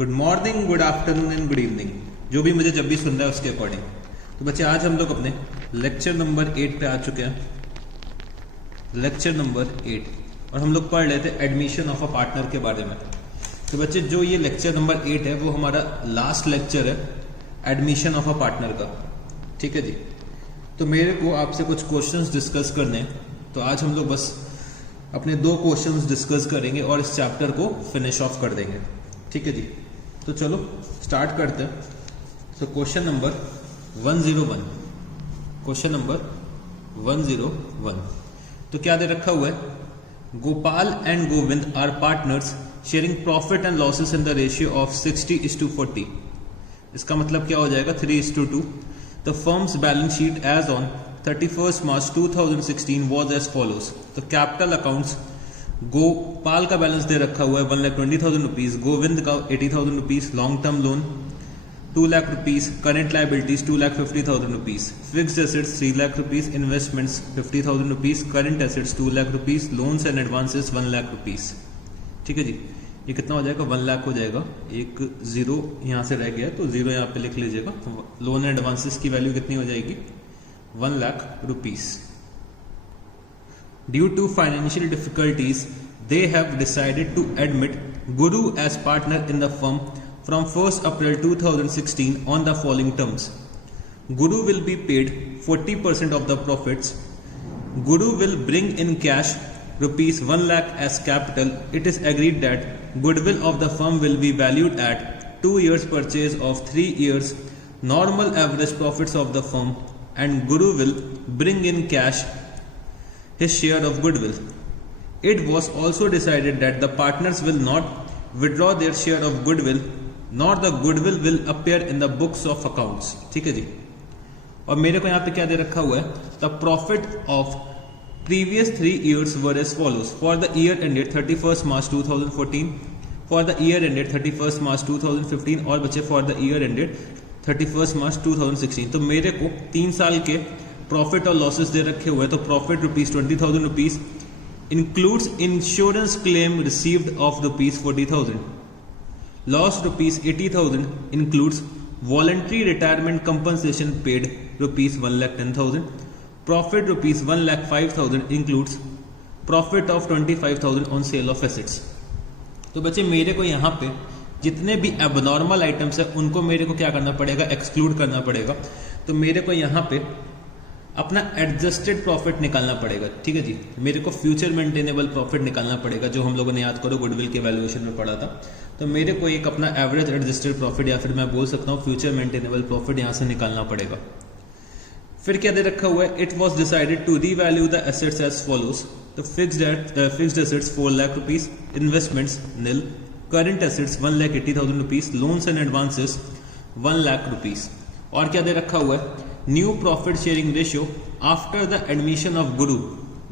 Good morning, good afternoon and good evening, जो भी मुझे जब भी सुन रहा है उसके अकॉर्डिंग। तो बच्चे आज हम लोग अपने लेक्चर नंबर 8 पे आ चुके हैं। लेक्चर नंबर 8 और हम लोग पढ़ रहे थे एडमिशन ऑफ अ पार्टनर के बारे में। तो बच्चे जो ये लेक्चर नंबर 8 है वो हमारा लास्ट लेक्चर है एडमिशन ऑफ अ पार्टनर का। ठीक है जी। तो मेरे को आपसे कुछ क्वेश्चंस डिस्कस करने हैं, तो आज हम लोग बस अपने 2 क्वेश्चंस डिस्कस करेंगे और इस चैप्टर को फिनिश ऑफ कर देंगे। ठीक है जी। तो चलो स्टार्ट करते हैं। तो क्वेश्चन नंबर 101, क्वेश्चन नंबर 101। तो क्या दे रखा हुआ है? Gopal and Govind are partners sharing profit and losses in the ratio of 60:40। इसका मतलब क्या हो जाएगा? 3:2। The firms balance sheet as on 31 March 2016 was as follows. तो कैपिटल अकाउंट्स, गोपाल का बैलेंस दे रखा हुआ है 1,20,000 रुपीज, गोविंद का 80,000 rupees, long term loan 2 lakh rupees, current liabilities 2,50,000 rupees, fixed assets 3 lakh rupees, investments 50,000 rupees, current assets 2 lakh rupees, loans and advances 1 lakh rupees. ठीक है जी। ये कितना हो जाएगा? 1 लाख हो जाएगा। एक जीरो यहाँ से रह गया तो जीरो यहाँ पे लिख लीजिएगा। लोन एंड एडवांसेस की वैल्यू कितनी हो जाएगी? 1 lakh rupees. Due to financial difficulties, they have decided to admit Guru as partner in the firm from 1st April 2016 on the following terms. Guru will be paid 40% of the profits. Guru will bring in cash rupees 1 lakh as capital. It is agreed that goodwill of the firm will be valued at 2 years purchase of 3 years normal average profits of the firm, and Guru will bring in cash his share of goodwill. It was also decided that the partners will not withdraw their share of goodwill, nor the goodwill will appear in the books of accounts. ठीक है जी। और मेरे को यहाँ पे क्या दे रखा हुआ है? The profit of previous 3 years were as follows. For the year ended 31st March 2014, for the year ended 31st March 2015 और बचे for the year ended 31st March 2016। तो मेरे को 3 साल के प्रॉफिट और लॉसेस दे रखे हुए हैं। तो profit rupees 20,000 rupees includes insurance claim received of rupees 40,000, loss rupees 80,000 includes voluntary retirement compensation paid rupees 1,10,000, profit rupees 1,05,000 includes profit of 25,000 on sale of assets. तो बच्चे मेरे को यहाँ पे जितने भी एबनॉर्मल आइटम्स है उनको मेरे को क्या करना पड़ेगा? एक्सक्लूड करना पड़ेगा। तो मेरे को यहाँ पे अपना एडजस्टेड प्रॉफिट निकालना पड़ेगा। ठीक है जी। मेरे को फ्यूचर मेंटेनेबल प्रॉफिट निकालना पड़ेगा, जो हम लोगों ने याद करो गुडविल के वैल्यूएशन में पढ़ा था। तो मेरे को एक अपना एवरेज एडजस्टेड प्रॉफिट या फिर मैं बोल सकता हूँ फ्यूचर मेंटेनेबल प्रॉफिट यहाँ से निकालना पड़ेगा। फिर क्या दे रखा हुआ है? It was decided to revalue the assets as follows. तो fixed assets 4 lakh rupees, investments nil, current assets 1,80,000 rupees, loans and advances 1 lakh rupees. और क्या दे रखा हुआ है? New profit sharing ratio after the admission of Guru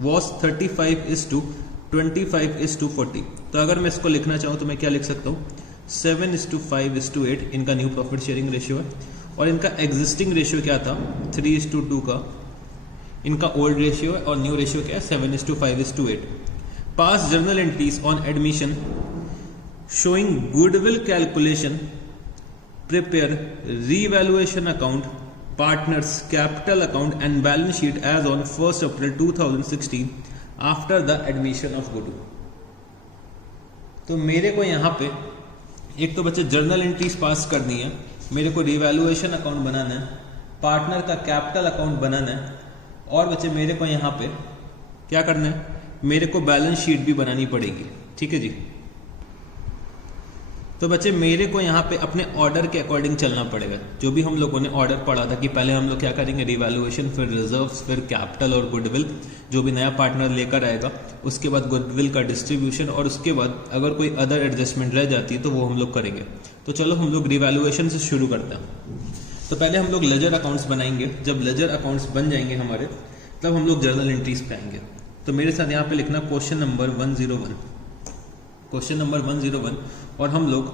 was 35:25:40। तो अगर मैं इसको लिखना चाहूँ तो मैं क्या लिख सकता हूँ? 7:5:8 इनका न्यू प्रॉफिट शेयरिंग रेशियो है। और इनका एग्जिस्टिंग रेशियो क्या था? 3:2 का इनका ओल्ड रेशियो है, और न्यू रेशियो क्या है? 7:5:8। पास journal entries on admission showing goodwill calculation, prepare revaluation account, partners capital account and balance sheet as on 1st April 2016 after the admission of Guru। तो मेरे को यहाँ पे एक तो बच्चे जर्नल एंट्रीज पास करनी है, मेरे को रिवैल्यूएशन अकाउंट बनाना है, पार्टनर का कैपिटल अकाउंट बनाना है, और बच्चे मेरे को यहाँ पे क्या करना है? मेरे को बैलेंस शीट भी बनानी पड़ेगी। ठीक है जी। तो बच्चे मेरे को यहाँ पे अपने ऑर्डर के अकॉर्डिंग चलना पड़ेगा। जो भी हम लोगों ने ऑर्डर पढ़ा था कि पहले हम लोग क्या करेंगे? रिवैल्यूएशन, फिर रिजर्व्स, फिर कैपिटल और गुडविल, जो भी नया पार्टनर लेकर आएगा, उसके बाद गुडविल का डिस्ट्रीब्यूशन, और उसके बाद अगर कोई अदर एडजस्टमेंट रह जाती है तो वो हम लोग करेंगे। तो चलो हम लोग रिवैल्यूएशन से शुरू करते हैं। तो पहले हम लोग लेजर अकाउंट्स बनाएंगे। जब लेजर अकाउंट्स बन जाएंगे हमारे, तब हम लोग जर्नल एंट्रीज पे आएंगे। तो मेरे साथ यहाँ पे लिखना क्वेश्चन नंबर 101, क्वेश्चन नंबर 101। और हम लोग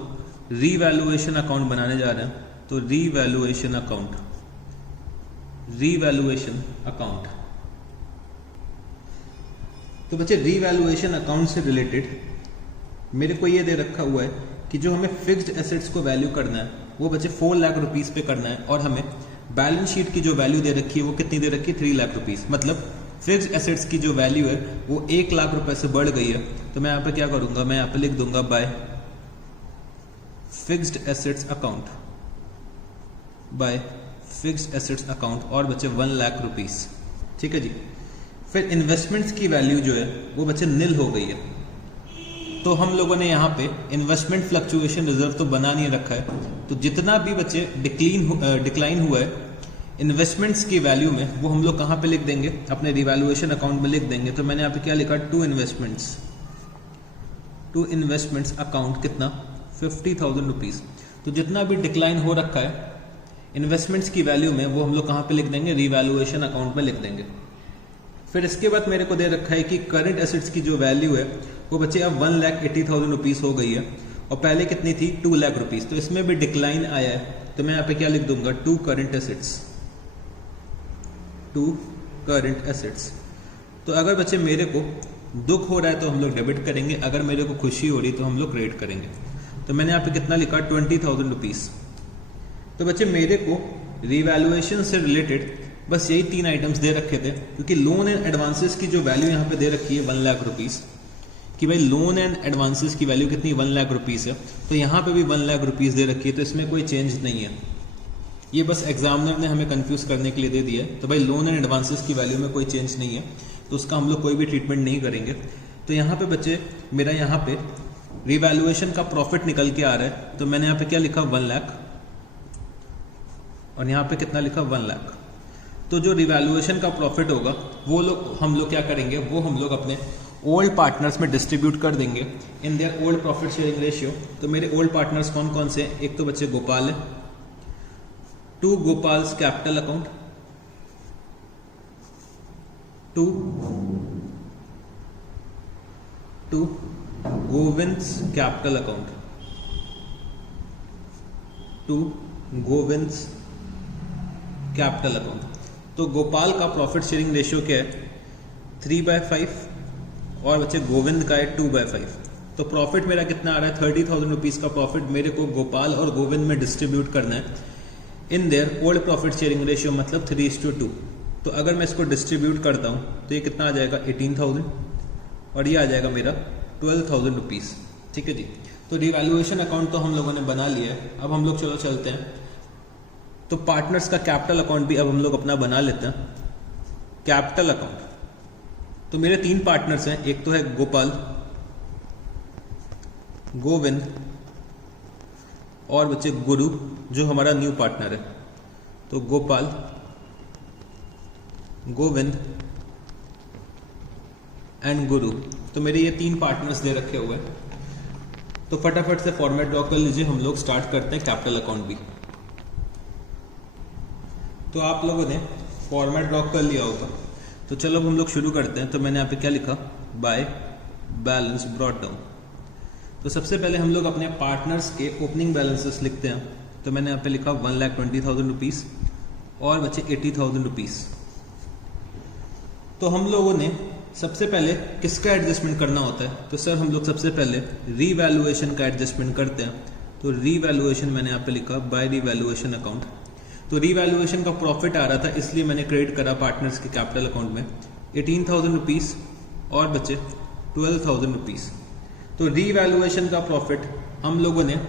रीवैल्यूएशन अकाउंट बनाने जा रहे हैं। तो रीवैल्यूएशन अकाउंट, रीवैल्यूएशन अकाउंट। तो बच्चे रीवैल्यूएशन अकाउंट से रिलेटेड मेरे को ये दे रखा हुआ है कि जो हमें फिक्स्ड एसेट्स को वैल्यू करना है वो बच्चे 4 लाख रुपीस पे करना है, और हमें बैलेंस शीट की जो वैल्यू दे रखी है वो कितनी दे रखी है 3 लाख रुपीस। मतलब फिक्स्ड एसेट्स की जो वैल्यू है वो 1 लाख रुपए से बढ़ गई है। तो मैं यहाँ पे क्या करूंगा, मैं यहाँ पे लिख दूंगा bye fixed assets account, bye fixed assets account, और बच्चे 1 लाख रुपीस। ठीक है जी। फिर इन्वेस्टमेंट्स की वैल्यू जो है वो बच्चे निल हो गई है। तो हम लोगों ने यहाँ पे इन्वेस्टमेंट फ्लक्चुएशन रिजर्व तो बना नहीं रखा है, तो जितना भी बच्चे डिक्लाइन हुआ है इन्वेस्टमेंट्स की वैल्यू में वो हम लोग कहाँ पे लिख देंगे, अपने रिवैल्यूएशन अकाउंट में लिख देंगे। तो मैंने यहाँ पे क्या लिखा, टू इन्वेस्टमेंट्स अकाउंट कितना 50,000 रुपीज। तो जितना भी डिक्लाइन हो रखा है इन्वेस्टमेंट्स की वैल्यू में वो हम लोग कहाँ पे लिख देंगे, रिवैल्यूएशन अकाउंट में लिख देंगे। फिर इसके बाद मेरे को दे रखा है कि करंट एसेट्स की जो वैल्यू है वो बच्चे अब 1,80,000 रुपीज हो गई है, और पहले कितनी थी 2 लाख रुपीज। तो इसमें भी डिक्लाइन आया है, तो मैं यहाँ पे क्या लिख दूंगा, टू करंट एसेट्स। तो अगर बच्चे मेरे को दुख हो रहा है तो हम लोग डेबिट करेंगे, अगर मेरे को खुशी हो रही तो हम लोग क्रेडिट करेंगे। तो मैंने यहाँ पे कितना लिखा 20,000 रुपीज। तो बच्चे मेरे को रिवैल्यूएशन से रिलेटेड बस यही 3 आइटम्स दे रखे थे, क्योंकि लोन एंड एडवांसेस की जो वैल्यू यहाँ पे दे रखी है 1 लाख रुपीज, कि भाई लोन एंड एडवांसेस की वैल्यू कितनी 1 लाख रुपीज है, तो यहाँ पे भी 1 लाख रुपीज दे रखी है। तो इसमें कोई चेंज नहीं है, ये बस एग्जामिनर ने हमें कंफ्यूज करने के लिए दे दिया है। तो भाई लोन एंड एडवांसेस की वैल्यू में कोई चेंज नहीं है, तो उसका हम लोग कोई भी ट्रीटमेंट नहीं करेंगे। तो यहाँ पे बच्चे मेरा यहाँ पे रिवैल्यूएशन का प्रॉफिट निकल के आ रहा है, तो मैंने यहाँ पे क्या लिखा 1 लाख, और यहाँ पे कितना लिखा 1 लाख। तो जो रिवैल्यूएशन का प्रॉफिट होगा वो हम लोग क्या करेंगे, वो हम लोग अपने ओल्ड पार्टनर्स में डिस्ट्रीब्यूट कर देंगे in their old profit sharing ratio. तो मेरे ओल्ड पार्टनर्स कौन कौन से हैं, एक तो बच्चे गोपाल है, to Gopal's capital account, to Govind's capital account, to Govind's capital account. तो गोपाल का प्रॉफिट शेयरिंग रेशियो क्या है 3/5, और बच्चे गोविंद का है 2/5। तो प्रॉफिट मेरा कितना आ रहा है 30,000 रुपीज का प्रॉफिट मेरे को गोपाल और गोविंद में डिस्ट्रीब्यूट करना है in their old profit sharing ratio, मतलब 3:2। तो अगर मैं इसको डिस्ट्रीब्यूट करता हूं तो ये कितना आ जाएगा 18,000, और ये आ जाएगा मेरा 12,000 रुपीज। ठीक है जी। तो रिवैल्यूएशन अकाउंट तो हम लोगों ने बना लिया है। अब हम लोग चलो चलते हैं, तो पार्टनर्स का कैपिटल अकाउंट भी अब हम लोग अपना बना लेते हैं। कैपिटल अकाउंट, तो मेरे 3 पार्टनर्स हैं, एक तो है गोपाल, गोविंद, और बच्चे गुरु जो हमारा न्यू पार्टनर है। तो गोपाल, गोविंद एंड गुरु, तो मेरे ये 3 पार्टनर्स दे रखे हुए हैं। तो फटाफट से फॉर्मेट ड्रॉ कर लीजिए, हम लोग स्टार्ट करते हैं कैपिटल अकाउंट भी। तो आप लोगों ने फॉर्मेट ड्रॉ कर लिया होगा, तो चलो अब हम लोग शुरू करते हैं। तो मैंने यहाँ पे क्या लिखा, बाय बैलेंस ब्रॉट डाउन। तो सबसे पहले हम लोग अपने पार्टनर्स के ओपनिंग बैलेंसेस लिखते हैं। तो मैंने यहाँ पे लिखा 1,20,000 रुपीज, और बचे 80,000 रुपीज। तो हम लोगों ने सबसे पहले किसका एडजस्टमेंट करना होता है, तो सर हम लोग सबसे पहले रीवैल्यूएशन का एडजस्टमेंट करते हैं। तो रीवैल्यूएशन मैंने यहाँ पे लिखा बाय रीवैल्यूएशन अकाउंट। तो रीवैल्यूएशन का प्रॉफिट आ रहा था, इसलिए मैंने क्रेडिट करा पार्टनर्स के कैपिटल अकाउंट में 18,000 रुपीज, और बचे 12,000 रुपीज। तो रीवैल्यूएशन का प्रॉफिट हम लोगों ने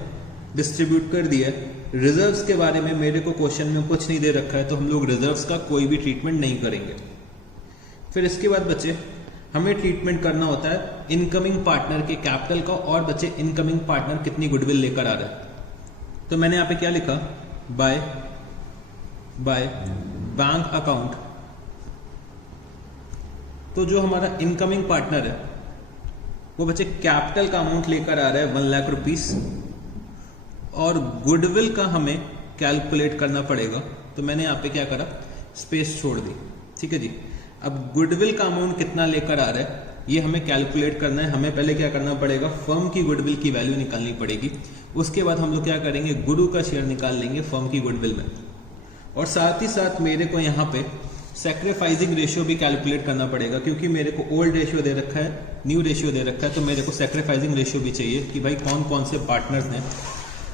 डिस्ट्रीब्यूट कर दिया। रिजर्व्स के बारे में मेरे को क्वेश्चन में कुछ नहीं दे रखा है, तो हम लोग रिजर्व्स का कोई भी ट्रीटमेंट नहीं करेंगे। फिर इसके बाद बच्चे हमें ट्रीटमेंट करना होता है इनकमिंग पार्टनर के कैपिटल का, और बच्चे इनकमिंग पार्टनर कितनी गुडविल लेकर आ रहा है। तो मैंने यहाँ पे क्या लिखा, बाय बैंक अकाउंट। तो जो हमारा इनकमिंग पार्टनर है वो बच्चे कैपिटल का अमाउंट लेकर आ रहा है 1 लाख रुपीस, और गुडविल का हमें कैलकुलेट करना पड़ेगा। तो मैंने यहाँ पे क्या करा, स्पेस छोड़ दी। ठीक है जी। अब गुडविल का अमाउंट कितना लेकर आ रहा है ये हमें कैलकुलेट करना है। हमें पहले क्या करना पड़ेगा, फर्म की गुडविल की वैल्यू निकालनी पड़ेगी। उसके बाद हम लोग क्या करेंगे, गुरु का शेयर निकाल लेंगे फर्म की गुडविल में। और साथ ही साथ मेरे को यहाँ पे सेक्रीफाइसिंग रेशियो भी कैलकुलेट करना पड़ेगा, क्योंकि मेरे को ओल्ड रेशियो दे रखा है, न्यू रेशियो दे रखा है, तो मेरे को सेक्रीफाइसिंग रेशियो भी चाहिए कि भाई कौन कौन से पार्टनर्स ने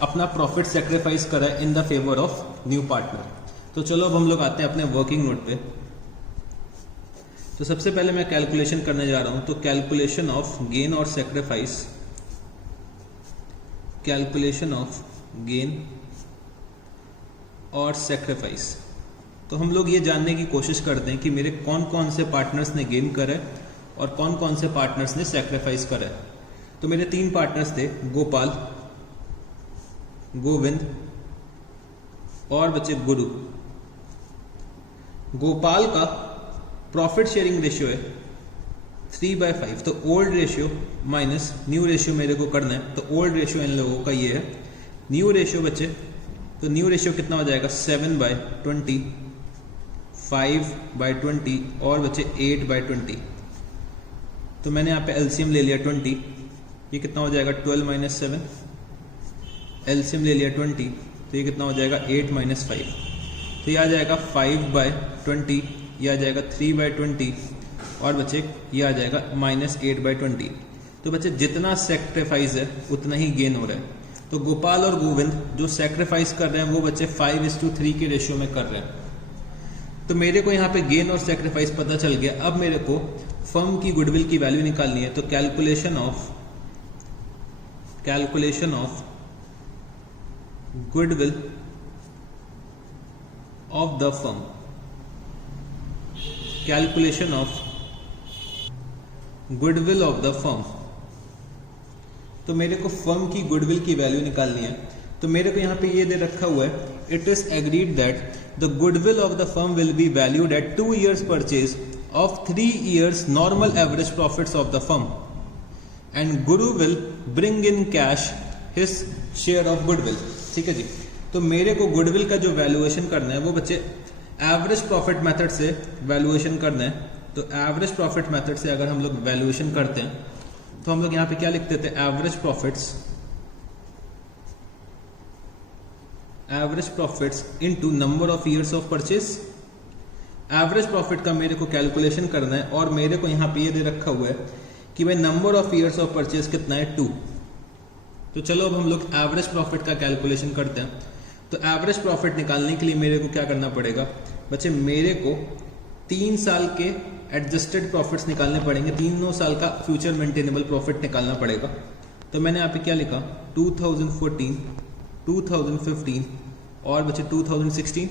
अपना प्रॉफिट सेक्रीफाइस करा है in the favour of new partner. तो चलो अब हम लोग आते हैं अपने वर्किंग नोट पे। तो सबसे पहले मैं कैलकुलेशन करने जा रहा हूं, तो कैलकुलेशन ऑफ गेन और सेक्रीफाइस, कैलकुलेशन ऑफ गेन और सेक्रीफाइस। तो हम लोग ये जानने की कोशिश करते हैं कि मेरे कौन कौन से पार्टनर्स ने गेन करा है और कौन कौन से पार्टनर्स ने सेक्रीफाइस करा है। तो मेरे 3 पार्टनर्स थे, गोपाल, गोविंद और बचे गुरु। गोपाल का प्रॉफिट शेयरिंग रेशियो है 3/5, तो old ratio minus new ratio मेरे को करना है। तो ओल्ड रेशियो इन लोगों का ये है, न्यू रेशियो बचे, तो न्यू रेशियो कितना हो जाएगा 7/20, 5/20 और बचे 8/20। तो मैंने यहाँ पे एलसीएम ले लिया 20, ये कितना हो जाएगा 12 - 7, एलसीएम ले लिया 20, तो ये कितना हो जाएगा 8 - 5, तो ये आ जाएगा 5/20, ये आ जाएगा 3/20 और बचे ये आ जाएगा -8/20। तो बच्चे जितना सेक्रीफाइस है उतना ही गेन हो रहा है। तो गोपाल और गोविंद जो सेक्रीफाइस कर रहे हैं वो बच्चे 5:3 के रेशियो में कर रहे हैं। तो मेरे को यहाँ पे गेन और सेक्रीफाइस पता चल गया। अब मेरे को फर्म की गुडविल की वैल्यू निकालनी है। तो calculation of goodwill of the firm, calculation of goodwill of the firm. तो मेरे को फर्म की गुडविल की वैल्यू निकालनी है। तो मेरे को यहाँ पे ये दे रखा हुआ है, it is agreed that the goodwill of the firm will be valued at 2 years purchase of 3 years normal average profits of the firm and Guru will bring in cash his share of goodwill. ठीक है जी। तो मेरे को goodwill का जो valuation करना है वो बच्चे एवरेज प्रॉफिट मेथड से वैल्यूएशन करना है। तो एवरेज प्रॉफिट मेथड से अगर हम लोग वैल्यूएशन करते हैं तो हम लोग यहाँ पे क्या लिखते थे, average profits into number of years of purchase. Average profit का मेरे को कैलकुलेशन करना है और मेरे को यहाँ पे ये दे रखा हुआ है कि भाई number of years of purchase कितना है 2। तो चलो अब हम लोग एवरेज प्रॉफिट का कैलकुलेशन करते हैं। तो एवरेज प्रॉफिट निकालने के लिए मेरे को क्या करना पड़ेगा बच्चे, मेरे को 3 साल के एडजस्टेड प्रॉफिट्स निकालने पड़ेंगे, 3 साल का फ्यूचर मेंटेनेबल प्रॉफिट निकालना पड़ेगा। तो मैंने यहाँ पे क्या लिखा, 2014, 2015 और बचे 2016।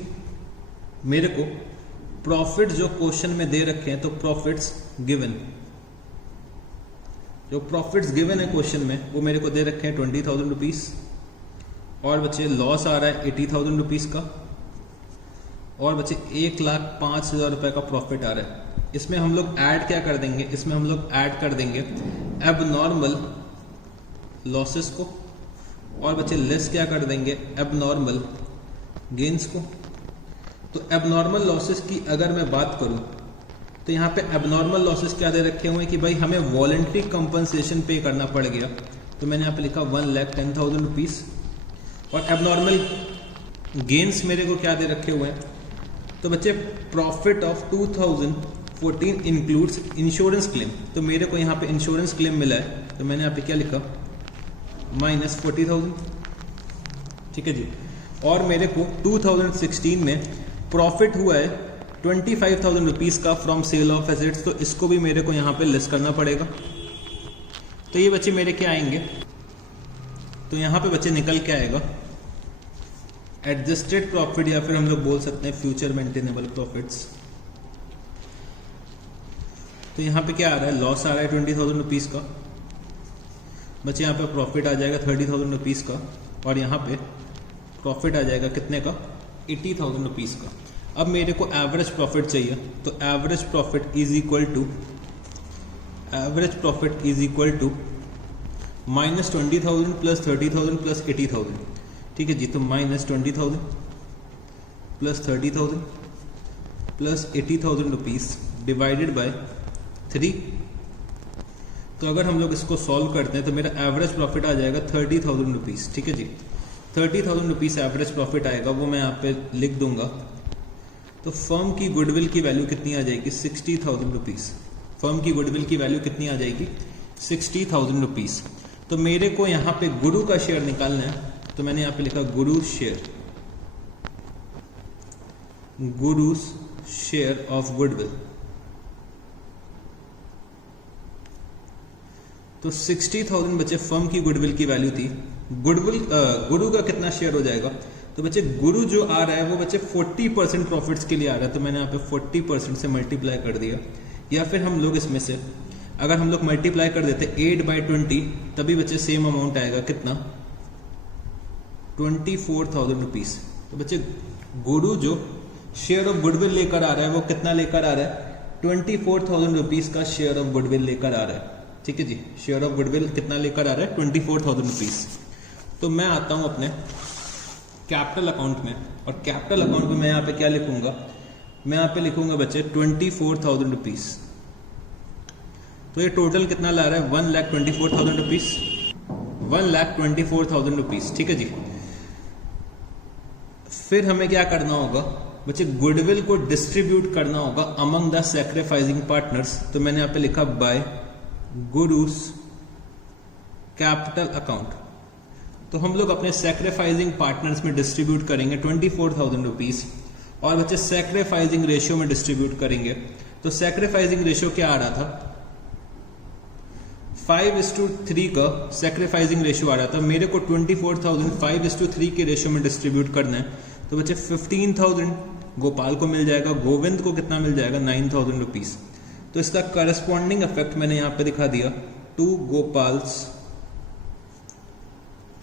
मेरे को प्रॉफिट जो क्वेश्चन में दे रखे हैं, तो प्रॉफिट्स गिवन, जो प्रॉफिट्स गिवन है क्वेश्चन में वो मेरे को दे रखे हैं 20,000 रुपीज और बचे लॉस आ रहा है 80,000 रुपीज का और बचे 1,05,000 रुपए का प्रॉफिट आ रहा है। इसमें हम लोग ऐड क्या कर देंगे, इसमें हम लोग ऐड कर देंगे एबनॉर्मल लॉसेस को और बचे लेस क्या कर देंगे, एबनॉर्मल गेन्स को। तो एबनॉर्मल लॉसेस की अगर मैं बात करूं तो यहाँ पे एबनॉर्मल लॉसेस क्या दे रखे हुए हैं कि भाई हमें वॉलंटरी कंपनसेशन पे करना पड़ गया। तो मैंने यहाँ पे लिखा 1,10,000 रुपीज। और एबनॉर्मल गेन्स मेरे को क्या दे रखे हुए हैं, तो बच्चे profit of 2014 includes insurance claim. तो मेरे को यहाँ पे इंश्योरेंस क्लेम मिला है, तो मैंने यहाँ पे क्या लिखा, -40,000। ठीक है जी। और मेरे को 2016 में प्रॉफिट हुआ है 25,000 रुपीज का फ्रॉम सेल ऑफ एसेट्स। तो इसको भी मेरे को यहाँ पे लेस करना पड़ेगा। तो ये बच्चे मेरे क्या आएंगे, तो यहाँ पे बच्चे निकल के आएगा एडजस्टेड प्रॉफिट, या फिर हम लोग बोल सकते हैं फ्यूचर मेंटेनेबल प्रॉफिट्स। तो यहाँ पे क्या आ रहा है, लॉस आ रहा है 20,000 रुपीज का, बच्चे यहाँ पे प्रॉफिट आ जाएगा 30,000 रुपीज का और यहाँ पे प्रॉफिट आ जाएगा कितने का, 80,000 रुपीज का। अब मेरे को एवरेज प्रॉफिट चाहिए। तो average profit is equal to -20,000 plus 30,000 plus 80,000। ठीक है जी। तो -20,000 plus 30,000 plus 80,000 rupees divided by 3। तो अगर हम लोग इसको सॉल्व करते हैं तो मेरा एवरेज प्रॉफिट आ जाएगा 30,000 रुपीज। ठीक है जी। 30,000 रुपीज एवरेज प्रॉफिट आएगा, वो मैं यहाँ पे लिख दूंगा तो फर्म की गुडविल की वैल्यू कितनी आ जाएगी? 60,000 रुपीज। फर्म की गुडविल की वैल्यू कितनी आ जाएगी? 60,000 रुपीज। तो मेरे को यहाँ पे गुरु का शेयर निकालना है, तो मैंने यहाँ पे लिखा गुरु share, Guru share of goodwill. तो 60,000 बच्चे फर्म की गुडविल की वैल्यू थी। गुरु का कितना शेयर हो जाएगा? तो बच्चे गुरु जो आ रहा है वो बच्चे 40% प्रॉफिट्स के लिए आ रहा है, तो मैंने यहाँ पे 40% से मल्टीप्लाई कर दिया। या फिर हम लोग इसमें से अगर हम लोग मल्टीप्लाई कर देते 8/20, तभी बच्चे सेम अमाउंट आएगा, कितना? 24,000 रुपीज। तो बच्चे गुरु जो शेयर ऑफ गुडविल लेकर आ रहा है वो कितना लेकर आ रहा है? 24,000 रुपीज का शेयर ऑफ गुडविल लेकर आ रहा है। ठीक है जी, शेयर ऑफ गुडविल कितना लेकर आ रहा है? 24,000 रुपीज। तो मैं आता हूं अपने कैपिटल अकाउंट में, और कैपिटल अकाउंट में मैं यहाँ पे क्या लिखूंगा? मैं यहाँ पे लिखूंगा बच्चे 24,000 रुपीज। तो ये टोटल कितना ला रहा है? 1,24,000 रुपीज, 1,24,000 रुपीज। ठीक है जी। फिर हमें क्या करना होगा बच्चे? गुडविल को डिस्ट्रीब्यूट करना होगा अमंग द सैक्रिफाइसिंग पार्टनर्स। तो मैंने यहाँ पे लिखा बाय गुरुस कैपिटल अकाउंट। तो हम लोग अपने सैक्रिफाइसिंग पार्टनर्स में डिस्ट्रीब्यूट करेंगे 24,000 रुपीज, और बच्चे सैक्रिफाइसिंग रेशियो में डिस्ट्रीब्यूट करेंगे। तो सैक्रिफाइसिंग रेशियो क्या आ रहा था? 5:3 का सैक्रिफाइसिंग रेशियो आ रहा था। मेरे को 24,000 5:3 के रेशियो में डिस्ट्रीब्यूट करना है। तो बच्चे 15,000 गोपाल को मिल जाएगा, गोविंद को कितना मिल जाएगा? 9,000 रुपीज। तो इसका करस्पॉन्डिंग इफेक्ट मैंने यहां पे दिखा दिया, to Gopal's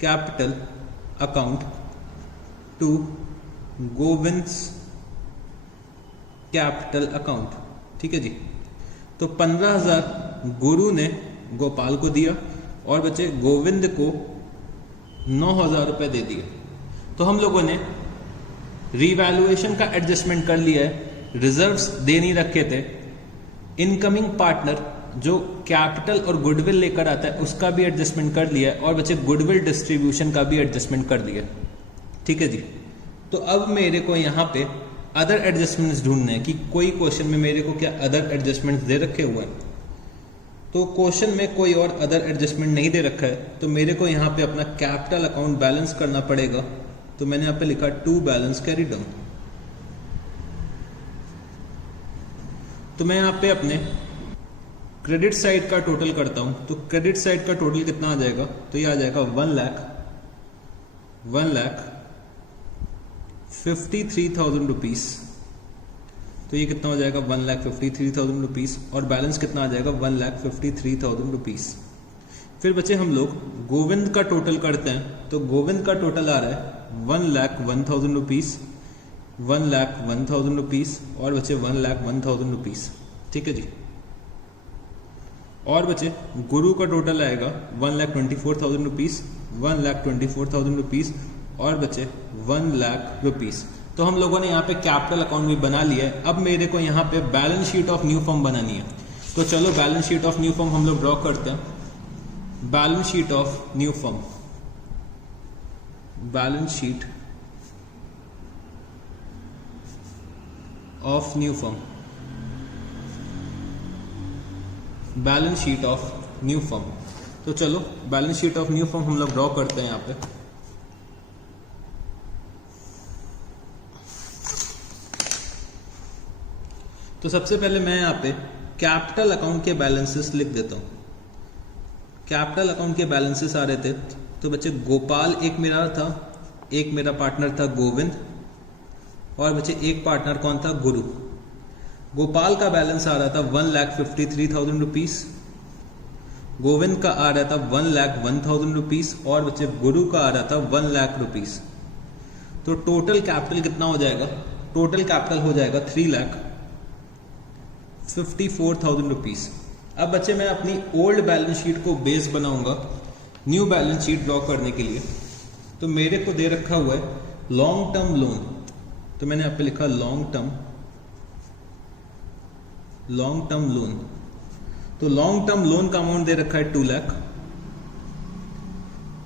capital account to Govind's capital account. ठीक है जी। तो 15,000 गुरु ने गोपाल को दिया, और बच्चे गोविंद को 9,000 रुपए दे दिए। तो हम लोगों ने रिवैल्यूएशन का एडजस्टमेंट कर लिया है, रिजर्व्स दे नहीं रखे थे। इनकमिंग पार्टनर जो कैपिटल और गुडविल लेकर आता है उसका भी एडजस्टमेंट कर लिया है, और बच्चे गुडविल डिस्ट्रीब्यूशन का भी एडजस्टमेंट कर लिया। ठीक है जी। तो अब मेरे को यहाँ पे अदर एडजस्टमेंट्स ढूंढने हैं कि कोई क्वेश्चन में मेरे को क्या अदर एडजस्टमेंट्स दे रखे हुए हैं। तो क्वेश्चन में कोई और अदर एडजस्टमेंट नहीं दे रखा है, तो मेरे को यहाँ पे अपना कैपिटल अकाउंट बैलेंस करना पड़ेगा। तो मैंने यहाँ पे लिखा टू बैलेंस कैरी डाउन। तो मैं यहाँ पे अपने क्रेडिट साइड का टोटल करता हूं। तो क्रेडिट साइड का टोटल कितना आ जाएगा? तो ये आ जाएगा 1,53,000 रुपीज। तो ये कितना हो जाएगा? 1,53,000 रुपीज। और बैलेंस कितना आ जाएगा? 1,53,000 रुपीज। फिर बच्चे हम लोग गोविंद का टोटल करते हैं। तो गोविंद का टोटल आ रहा है 1,01,000 रुपीज, 1,01,000 रुपीज, और बच्चे 1,01,000 रुपीज। ठीक है जी। और बच्चे गुरु का टोटल आएगा 1,24,000 रुपीज, 1,24,000 रुपीज, और बच्चे 1,00,000 रुपीज। तो हम लोगों ने यहाँ पे कैपिटल अकाउंट भी बना लिया है। अब मेरे को यहाँ पे balance sheet of new firm बनानी है। तो चलो balance sheet of new firm हम लोग ड्रॉ करते हैं। Balance sheet of new firm, balance sheet of new firm, balance sheet of new firm. तो चलो balance sheet of new firm हम लोग ड्रॉ करते हैं यहाँ पे। तो सबसे पहले मैं यहाँ पे कैपिटल अकाउंट के बैलेंसेस लिख देता हूं। कैपिटल अकाउंट के बैलेंसेस आ रहे थे। तो बच्चे गोपाल एक मेरा था, एक मेरा पार्टनर था गोविंद, और बच्चे एक पार्टनर कौन था? गुरु। गोपाल का बैलेंस आ रहा था 1,53,000 रुपीज, गोविंद का आ रहा था 1,01,000 रुपीज, और बच्चे गुरु का आ रहा था 1,00,000 रुपीज। तो टोटल कैपिटल कितना हो जाएगा? टोटल कैपिटल हो जाएगा 3,54,000 रुपीज। अब बच्चे मैं अपनी ओल्ड बैलेंस शीट को बेस बनाऊंगा न्यू बैलेंस शीट ड्रॉ करने के लिए। तो मेरे को दे रखा हुआ है लॉन्ग टर्म लोन। तो मैंने यहाँ पे लिखा लॉन्ग टर्म लोन। तो लॉन्ग टर्म लोन का अमाउंट दे रखा है 2 लाख।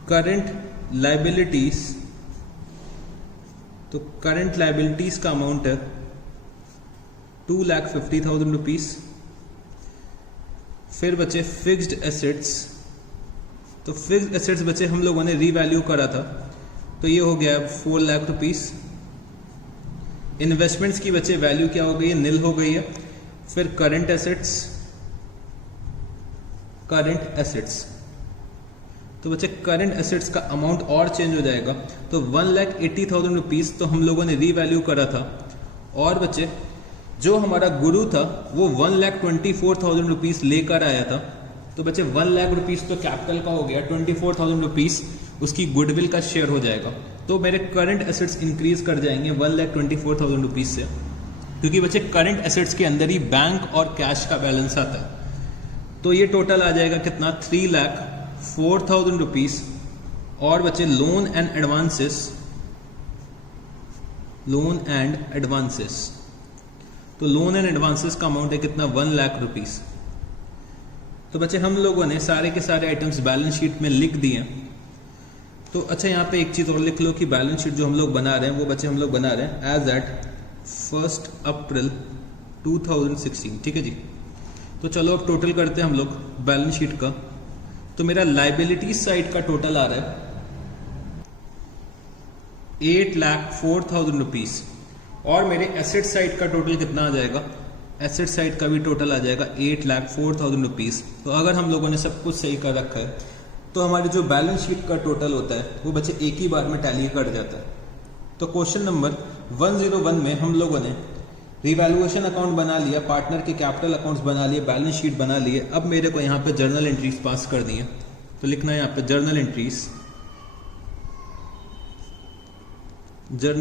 करंट लाइबिलिटीज, तो करंट लाइबिलिटीज का अमाउंट है 2,50,000 रुपीज़। फिर बचे फिक्स्ड एसेट्स, तो फिक्स्ड एसेट्स बचे हम लोगों ने रीवैल्यू करा था, तो ये हो गया 4 लाख रुपीज़। इन्वेस्टमेंट्स की बचे वैल्यू क्या हो गई है, नील हो गई है। फिर करंट एसेट्स, तो बच्चे करंट एसेट्स का अमाउंट और चेंज हो जाएगा, तो 1,80,000 रुपीज़ तो हम लोगों ने रीवैल्यू करा था, और बच्चे जो हमारा गुरु था वो 1,24,000 रुपीज़ लेकर आया था, तो बच्चे 1 लाख रुपीज़ तो कैपिटल का हो गया, 24,000 रुपीज़ उसकी गुडविल का शेयर हो जाएगा। तो मेरे करंट एसेट्स इंक्रीज कर जाएंगे 1,24,000 रुपीज़ से, क्योंकि बच्चे करंट एसेट्स के अंदर ही बैंक और कैश का बैलेंस आता है। तो ये टोटल आ जाएगा कितना, 3,04,000 रुपीज़। और बच्चे लोन एंड एडवांसेस, तो लोन एंड एडवांसेस का अमाउंट है कितना, 1 लाख रुपीज़। तो बच्चे हम लोगों ने सारे के सारे आइटम्स बैलेंस शीट में लिख दिए। तो अच्छा यहाँ पे एक चीज़ और लिख लो कि बैलेंस शीट जो हम लोग बना रहे हैं वो बच्चे हम लोग बना रहे हैं एज एट 1 अप्रैल 2016, ठीक है जी। तो चलो अब टोटल करते हैं हम लोग बैलेंस शीट का। तो मेरा लाइबिलिटीज साइड का टोटल आ रहा है 8,04,000 रुपीज़, और मेरे एसेट साइड का टोटल कितना आ जाएगा, एसेट साइड का भी टोटल आ जाएगा 8,04,000 रुपीज़। तो अगर हम लोगों ने सब कुछ सही कर रखा है तो हमारी जो बैलेंस शीट का टोटल होता है वो बच्चे एक ही बार में टैली कर जाता है। तो क्वेश्चन नंबर 101 में हम लोगों ने रिवैल्यूएशन अकाउंट बना लिया, पार्टनर के कैपिटल अकाउंट्स बना लिए, बैलेंस शीट बना लिए। अब मेरे को यहाँ पे जर्नल एंट्रीज पास कर दी है, तो लिखना है यहाँ पे journal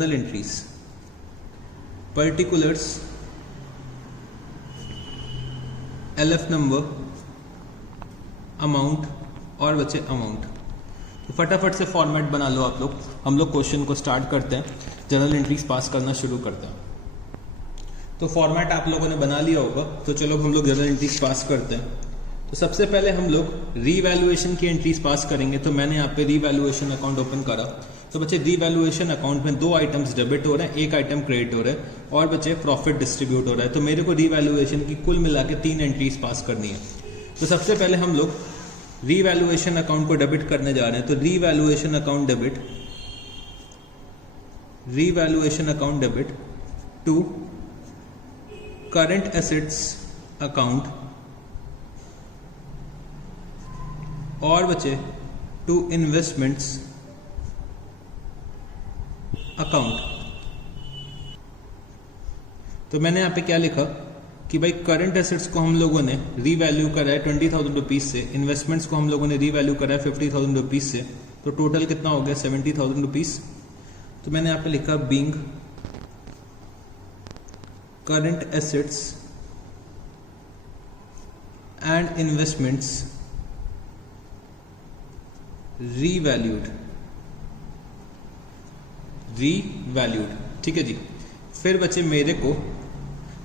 entries particulars, LF number, amount और बचे अमाउंट। तो फटाफट से फॉर्मेट बना लो आप लोग। हम लोग क्वेश्चन को स्टार्ट करते हैं, जर्नल एंट्रीज पास करना शुरू करते हैं। तो फॉर्मेट आप लोगों ने बना लिया होगा, तो चलो हम लोग जर्नल एंट्रीज पास करते हैं। तो सबसे पहले हम लोग रीवैल्यूएशन की एंट्रीज पास करेंगे। तो मैंने यहाँ पे रीवैल्यूएशन अकाउंट ओपन करा। तो बच्चे रीवैल्यूएशन अकाउंट में 2 आइटम्स डेबिट हो रहे हैं, 1 आइटम क्रेडिट हो रहा है, और बच्चे प्रॉफिट डिस्ट्रीब्यूट हो रहा है। तो मेरे को रीवैल्यूएशन की कुल मिला के 3 एंट्रीज पास करनी है। तो सबसे पहले हम लोग रीवैल्यूएशन अकाउंट को डेबिट करने जा रहे हैं। तो revaluation account debit to current assets account, और बचे टू इन्वेस्टमेंट्स अकाउंट। तो मैंने यहाँ पे क्या लिखा कि भाई करंट एसेट्स को हम लोगों ने रीवैल्यू करा है 20,000 रुपीज़ से, इन्वेस्टमेंट्स को हम लोगों ने रीवैल्यू करा है 50,000 रुपीज़ से, तो टोटल कितना हो गया 70,000 रुपीज़। तो मैंने यहाँ पे लिखा being current assets and investments revalued, ठीक है जी। फिर बचे मेरे को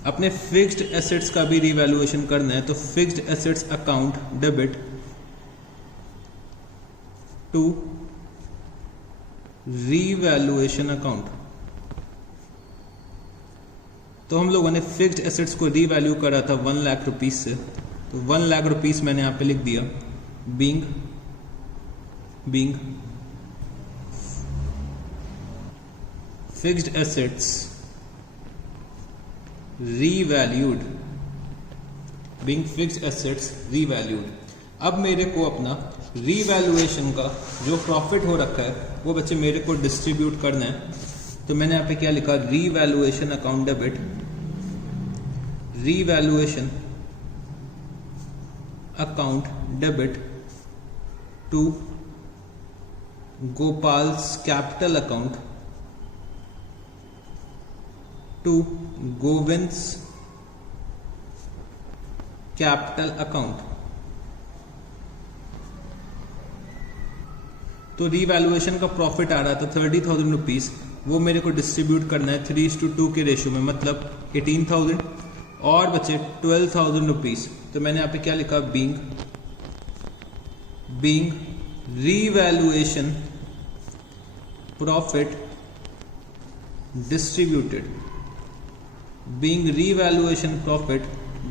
अपने फिक्स्ड एसेट्स का भी रीवैल्यूएशन करना है। तो fixed assets account debit to revaluation account. तो हम लोगों ने फिक्स्ड एसेट्स को रीवैल्यू करा था 1 लाख रुपीज से, तो 1 लाख रुपीज मैंने यहां पे लिख दिया being fixed assets revalued, being fixed assets revalued. अब मेरे को अपना रीवैल्यूएशन का जो प्रॉफिट हो रखा है वो बच्चे मेरे को डिस्ट्रीब्यूट करना है। तो मैंने यहाँ पे क्या लिखा, revaluation account debit, revaluation account debit to Gopal's capital account to Govind's capital account. तो रीवैल्यूएशन का प्रॉफिट आ रहा था 30,000 रुपीज, वो मेरे को डिस्ट्रीब्यूट करना है 3:2 के रेशियो में, मतलब 18,000 और बचे 12,000 रुपीज। तो मैंने यहाँ पे क्या लिखा, being revaluation profit distributed being revaluation profit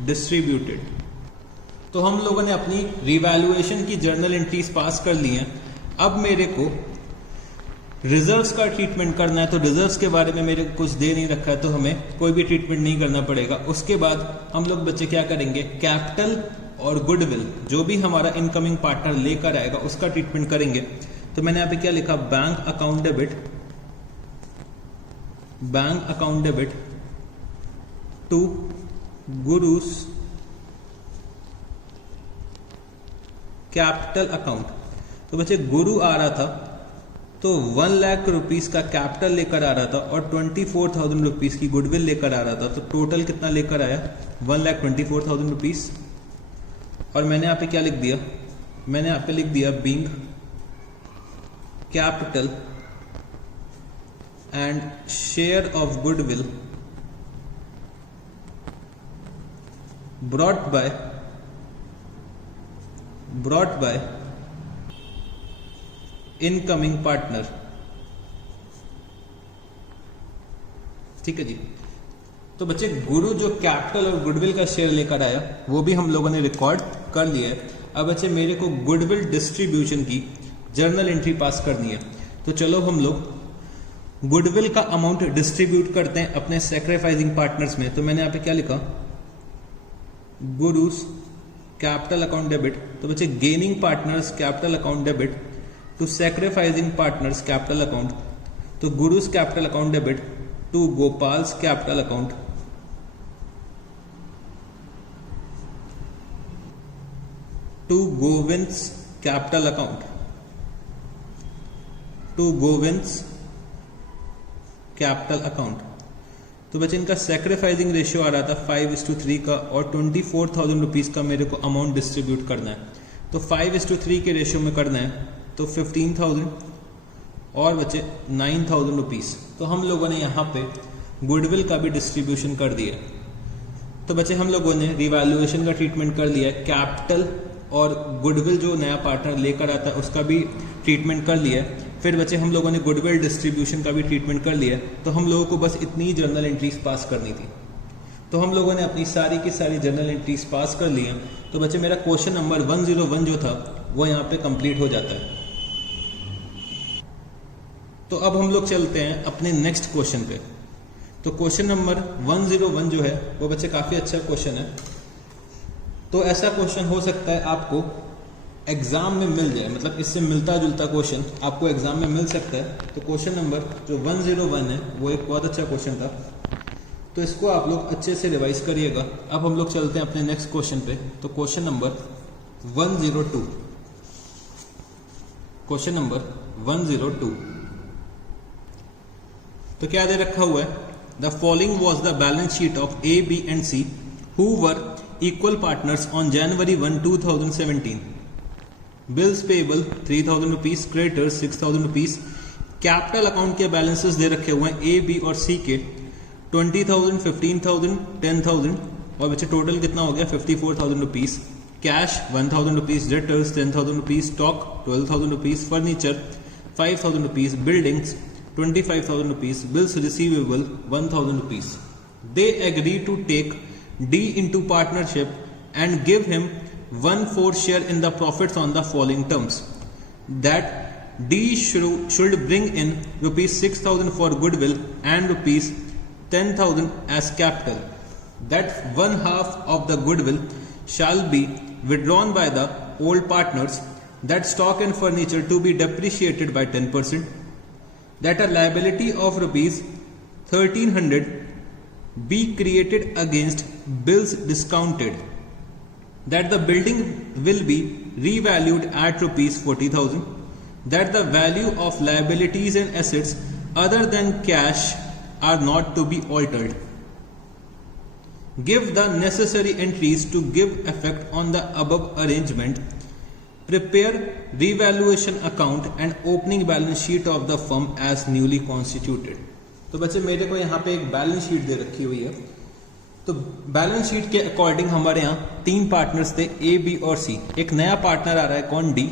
distributed. तो हम लोगों ने अपनी रीवैल्यूएशन की जर्नल एंट्रीज पास कर ली हैं। अब मेरे को रिजर्व्स का ट्रीटमेंट करना है, तो रिजर्व्स के बारे में मेरे को कुछ दे नहीं रखा है, तो हमें कोई भी ट्रीटमेंट नहीं करना पड़ेगा। उसके बाद हम लोग बच्चे क्या करेंगे, कैपिटल और गुडविल जो भी हमारा इनकमिंग पार्टनर लेकर आएगा उसका ट्रीटमेंट करेंगे। तो मैंने यहाँ पे क्या लिखा, bank account debit to Guru's capital account. तो बच्चे गुरु आ रहा था तो 1 लाख रुपीस का कैपिटल लेकर आ रहा था और 24,000 रुपीस की गुडविल लेकर आ रहा था। तो टोटल कितना लेकर आया, 1,24,000 रुपीस। और मैंने यहाँ पे क्या लिख दिया, मैंने यहाँ पे लिख दिया being capital and share of goodwill brought by incoming partner. ठीक है जी। तो बच्चे गुरु जो कैपिटल और गुडविल का शेयर लेकर आया वो भी हम लोगों ने रिकॉर्ड कर लिया है। अब बच्चे मेरे को गुडविल डिस्ट्रीब्यूशन की जर्नल एंट्री पास करनी है। तो चलो हम लोग गुडविल का अमाउंट डिस्ट्रीब्यूट करते हैं अपने सैक्रिफाइसिंग पार्टनर्स में। तो मैंने यहाँ पे क्या लिखा, गुरुस कैपिटल अकाउंट डेबिट। तो बच्चे gaining partners capital account debit to sacrificing partners capital account. तो Guru's capital account debit to Gopal's capital account. To Govind's capital account. To Govind's capital account. तो बच्चे इनका सैक्रिफाइसिंग रेशियो आ रहा था 5:3 का और 24,000 रुपीज का मेरे को अमाउंट डिस्ट्रीब्यूट करना है। तो 5:3 के रेशियो में करना है तो 15,000 और बच्चे 9,000 रुपीज। तो हम लोगों ने यहाँ पे गुडविल का भी डिस्ट्रीब्यूशन कर दिया। तो बच्चे हम लोगों ने रिवैल्यूएशन का ट्रीटमेंट कर लिया है, कैपिटल और गुडविल जो नया पार्टनर लेकर आता है उसका भी ट्रीटमेंट कर लिया है। फिर बच्चे हम लोगों ने गुडविल डिस्ट्रीब्यूशन का भी ट्रीटमेंट कर लिया है। तो हम लोगों को बस इतनी जर्नल एंट्रीज पास करनी थी। तो हम लोगों ने अपनी सारी की सारी जर्नल एंट्रीज पास कर ली हैं। तो बच्चे मेरा क्वेश्चन नंबर 101 जो था वो यहाँ पे कंप्लीट हो जाता है। तो अब हम लोग चलते हैं अपने नेक्स्ट क्वेश्चन पे। तो क्वेश्चन नंबर 101 जो है वो बच्चे काफी अच्छा क्वेश्चन है। तो ऐसा क्वेश्चन हो सकता है आपको एग्जाम में मिल जाए, मतलब इससे मिलता जुलता क्वेश्चन आपको एग्जाम में मिल सकता है। तो क्वेश्चन नंबर जो 101 है वो एक बहुत अच्छा क्वेश्चन था। तो इसको आप लोग अच्छे से रिवाइज करिएगा। अब हम लोग चलते हैं अपने नेक्स्ट क्वेश्चन पे। तो क्वेश्चन नंबर 102, क्वेश्चन नंबर 102। तो क्या दे रखा हुआ है, the following was the balance sheet of A, B and C who were equal partners on January 1, 2017। Bills payable 3,000 rupees, creditors 6,000 rupees. Capital account के बैलेंसेस दे रखे हुए हैं ए, बी और सी के 20,000, 15,000, 10,000 और बच्चे टोटल कितना हो गया 54,000 rupees. Cash 1,000 rupees, debtors 10,000 rupees, stock 12,000 rupees, furniture 5,000 rupees, buildings 25,000 rupees, bills receivable 1,000 rupees. They agree to take D into partnership and give him 1/4 share in the profits on the following terms. That D should bring in rupees 6,000 for goodwill and rupees 10,000 as capital. That 1/2 of the goodwill shall be withdrawn by the old partners. That stock and furniture to be depreciated by 10%. That a liability of rupees 1,300 be created against bills discounted. That the building will be revalued at rupees 40,000. That the value of liabilities and assets other than cash are not to be altered. Give the necessary entries to give effect on the above arrangement. Prepare revaluation account and opening balance sheet of the firm as newly constituted. तो बच्चे मेरे को यहाँ पे एक balance sheet दे रखी हुई है। तो बैलेंस शीट के अकॉर्डिंग हमारे यहाँ 3 पार्टनर्स थे ए, बी और सी। एक नया पार्टनर आ रहा है कौन, डी।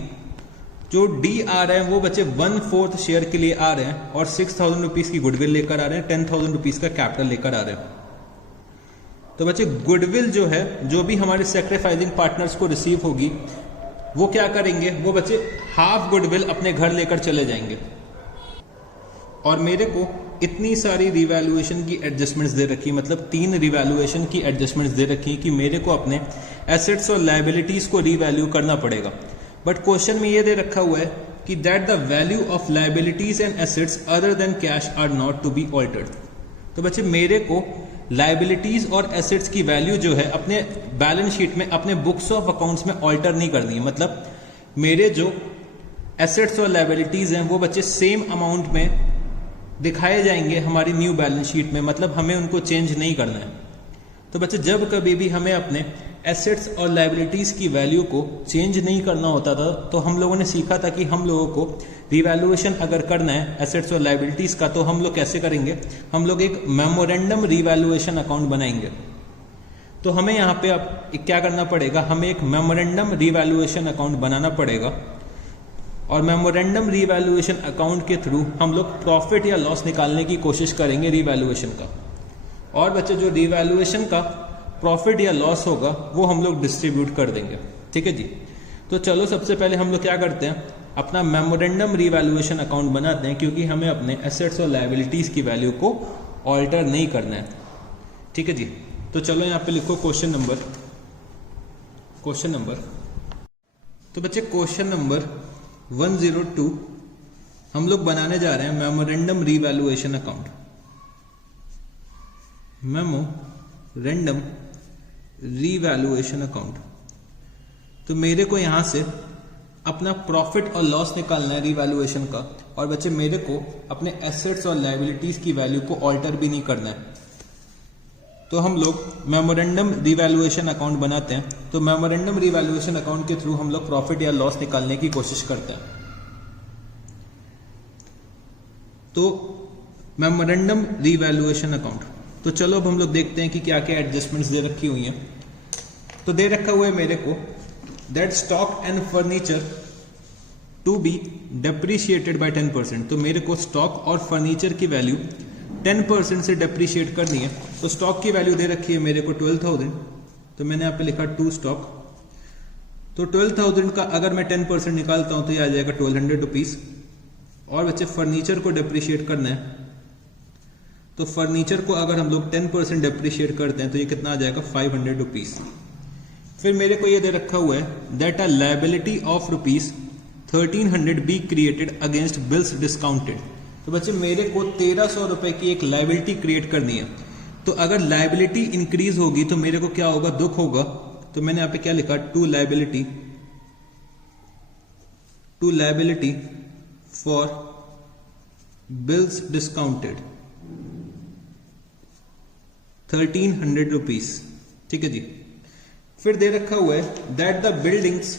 जो डी आ रहे हैं वो बच्चे 1/4 शेयर के लिए आ रहे हैं और 6,000 रुपीज की गुडविल लेकर आ रहे हैं, 10,000 रुपीज का कैपिटल लेकर आ रहे हैं। तो बच्चे गुडविल जो है, जो भी हमारे सैक्रिफाइसिंग पार्टनर्स को रिसीव होगी, वो क्या करेंगे, वो बच्चे हाफ गुडविल अपने घर लेकर चले जाएंगे। और मेरे को इतनी सारी रिवैल्यूएशन की एडजस्टमेंट्स दे रखी, मतलब 3 रिवैल्यूएशन की एडजस्टमेंट्स दे रखी कि मेरे को अपने एसेट्स और लायबिलिटीज को रिवैल्यू करना पड़ेगा। बट क्वेश्चन में ये दे रखा हुआ है कि that the value of liabilities and assets other than cash are not to be altered. तो बच्चे मेरे को लायबिलिटीज और एसेट्स की वैल्यू जो है अपने बैलेंस शीट में, अपने बुक्स ऑफ अकाउंट्स में ऑल्टर नहीं करनी है। मतलब मेरे जो एसेट्स और लायबिलिटीज हैं वो बच्चे सेम अमाउंट में दिखाए जाएंगे हमारी न्यू बैलेंस शीट में, मतलब हमें उनको चेंज नहीं करना है। तो बच्चे जब कभी भी हमें अपने एसेट्स और लायबिलिटीज की वैल्यू को चेंज नहीं करना होता था, तो हम लोगों ने सीखा था कि हम लोगों को रिवैल्यूएशन अगर करना है एसेट्स और लायबिलिटीज का, तो हम लोग कैसे करेंगे, हम लोग एक मेमोरेंडम रिवैल्यूएशन अकाउंट बनाएंगे। तो हमें यहाँ पे अब क्या करना पड़ेगा, हमें एक मेमोरेंडम रिवैल्यूएशन अकाउंट बनाना पड़ेगा। और मेमोरेंडम रिवैल्यूएशन अकाउंट के थ्रू हम लोग प्रॉफिट या लॉस निकालने की कोशिश करेंगे रिवैल्यूएशन का। और बच्चे जो रिवैल्यूएशन का प्रॉफिट या लॉस होगा वो हम लोग डिस्ट्रीब्यूट कर देंगे। ठीक है जी। तो चलो सबसे पहले हम लोग क्या करते हैं, अपना मेमोरेंडम रिवैल्यूएशन अकाउंट बनाते हैं, क्योंकि हमें अपने एसेट्स और लायबिलिटीज की वैल्यू को ऑल्टर नहीं करना है। ठीक है जी। तो चलो यहाँ पे लिखो क्वेश्चन नंबर। तो बच्चे क्वेश्चन नंबर 102 हम लोग बनाने जा रहे हैं memorandum revaluation account. Memorandum revaluation account. तो मेरे को यहां से अपना प्रॉफिट और लॉस निकालना है रिवैल्यूएशन का, और बच्चे मेरे को अपने एसेट्स और लायबिलिटीज की वैल्यू को ऑल्टर भी नहीं करना है। तो हम लोग मेमोरेंडम रिवैल्यूएशन अकाउंट बनाते हैं। तो मेमोरेंडम रिवैल्यूएशन अकाउंट के थ्रू हम लोग प्रॉफिट या लॉस निकालने की कोशिश करते हैं। तो मेमोरेंडम रिवैल्यूएशन अकाउंट, तो चलो अब हम लोग देखते हैं कि क्या क्या एडजस्टमेंट्स दे रखी हुई हैं। तो दे रखा हुआ है मेरे को that stock and furniture to be depreciated by 10%। तो मेरे को स्टॉक और फर्नीचर की वैल्यू 10% से डेप्रिशिएट करनी है। तो स्टॉक की वैल्यू दे रखी है मेरे को 12,000। तो मैंने यहाँ पे लिखा टू स्टॉक। तो 12,000 का अगर मैं 10% निकालता हूं तो ये आ जाएगा 1200 रुपीज। और बच्चे फर्नीचर को डेप्रिशिएट करना है, तो फर्नीचर को अगर हम लोग 10% डेप्रिशिएट करते हैं तो ये कितना आ जाएगा 500 रुपीज। फिर मेरे को ये दे रखा हुआ है that a liability of rupees 1300 be created against bills discounted. तो बच्चे मेरे को 1300 रुपए की एक लायबिलिटी क्रिएट करनी है। तो अगर लायबिलिटी इंक्रीज होगी तो मेरे को क्या होगा, दुख होगा। तो मैंने यहाँ पे क्या लिखा, to liability for bills discounted 1300 rupees. ठीक है जी। फिर दे रखा हुआ है that the buildings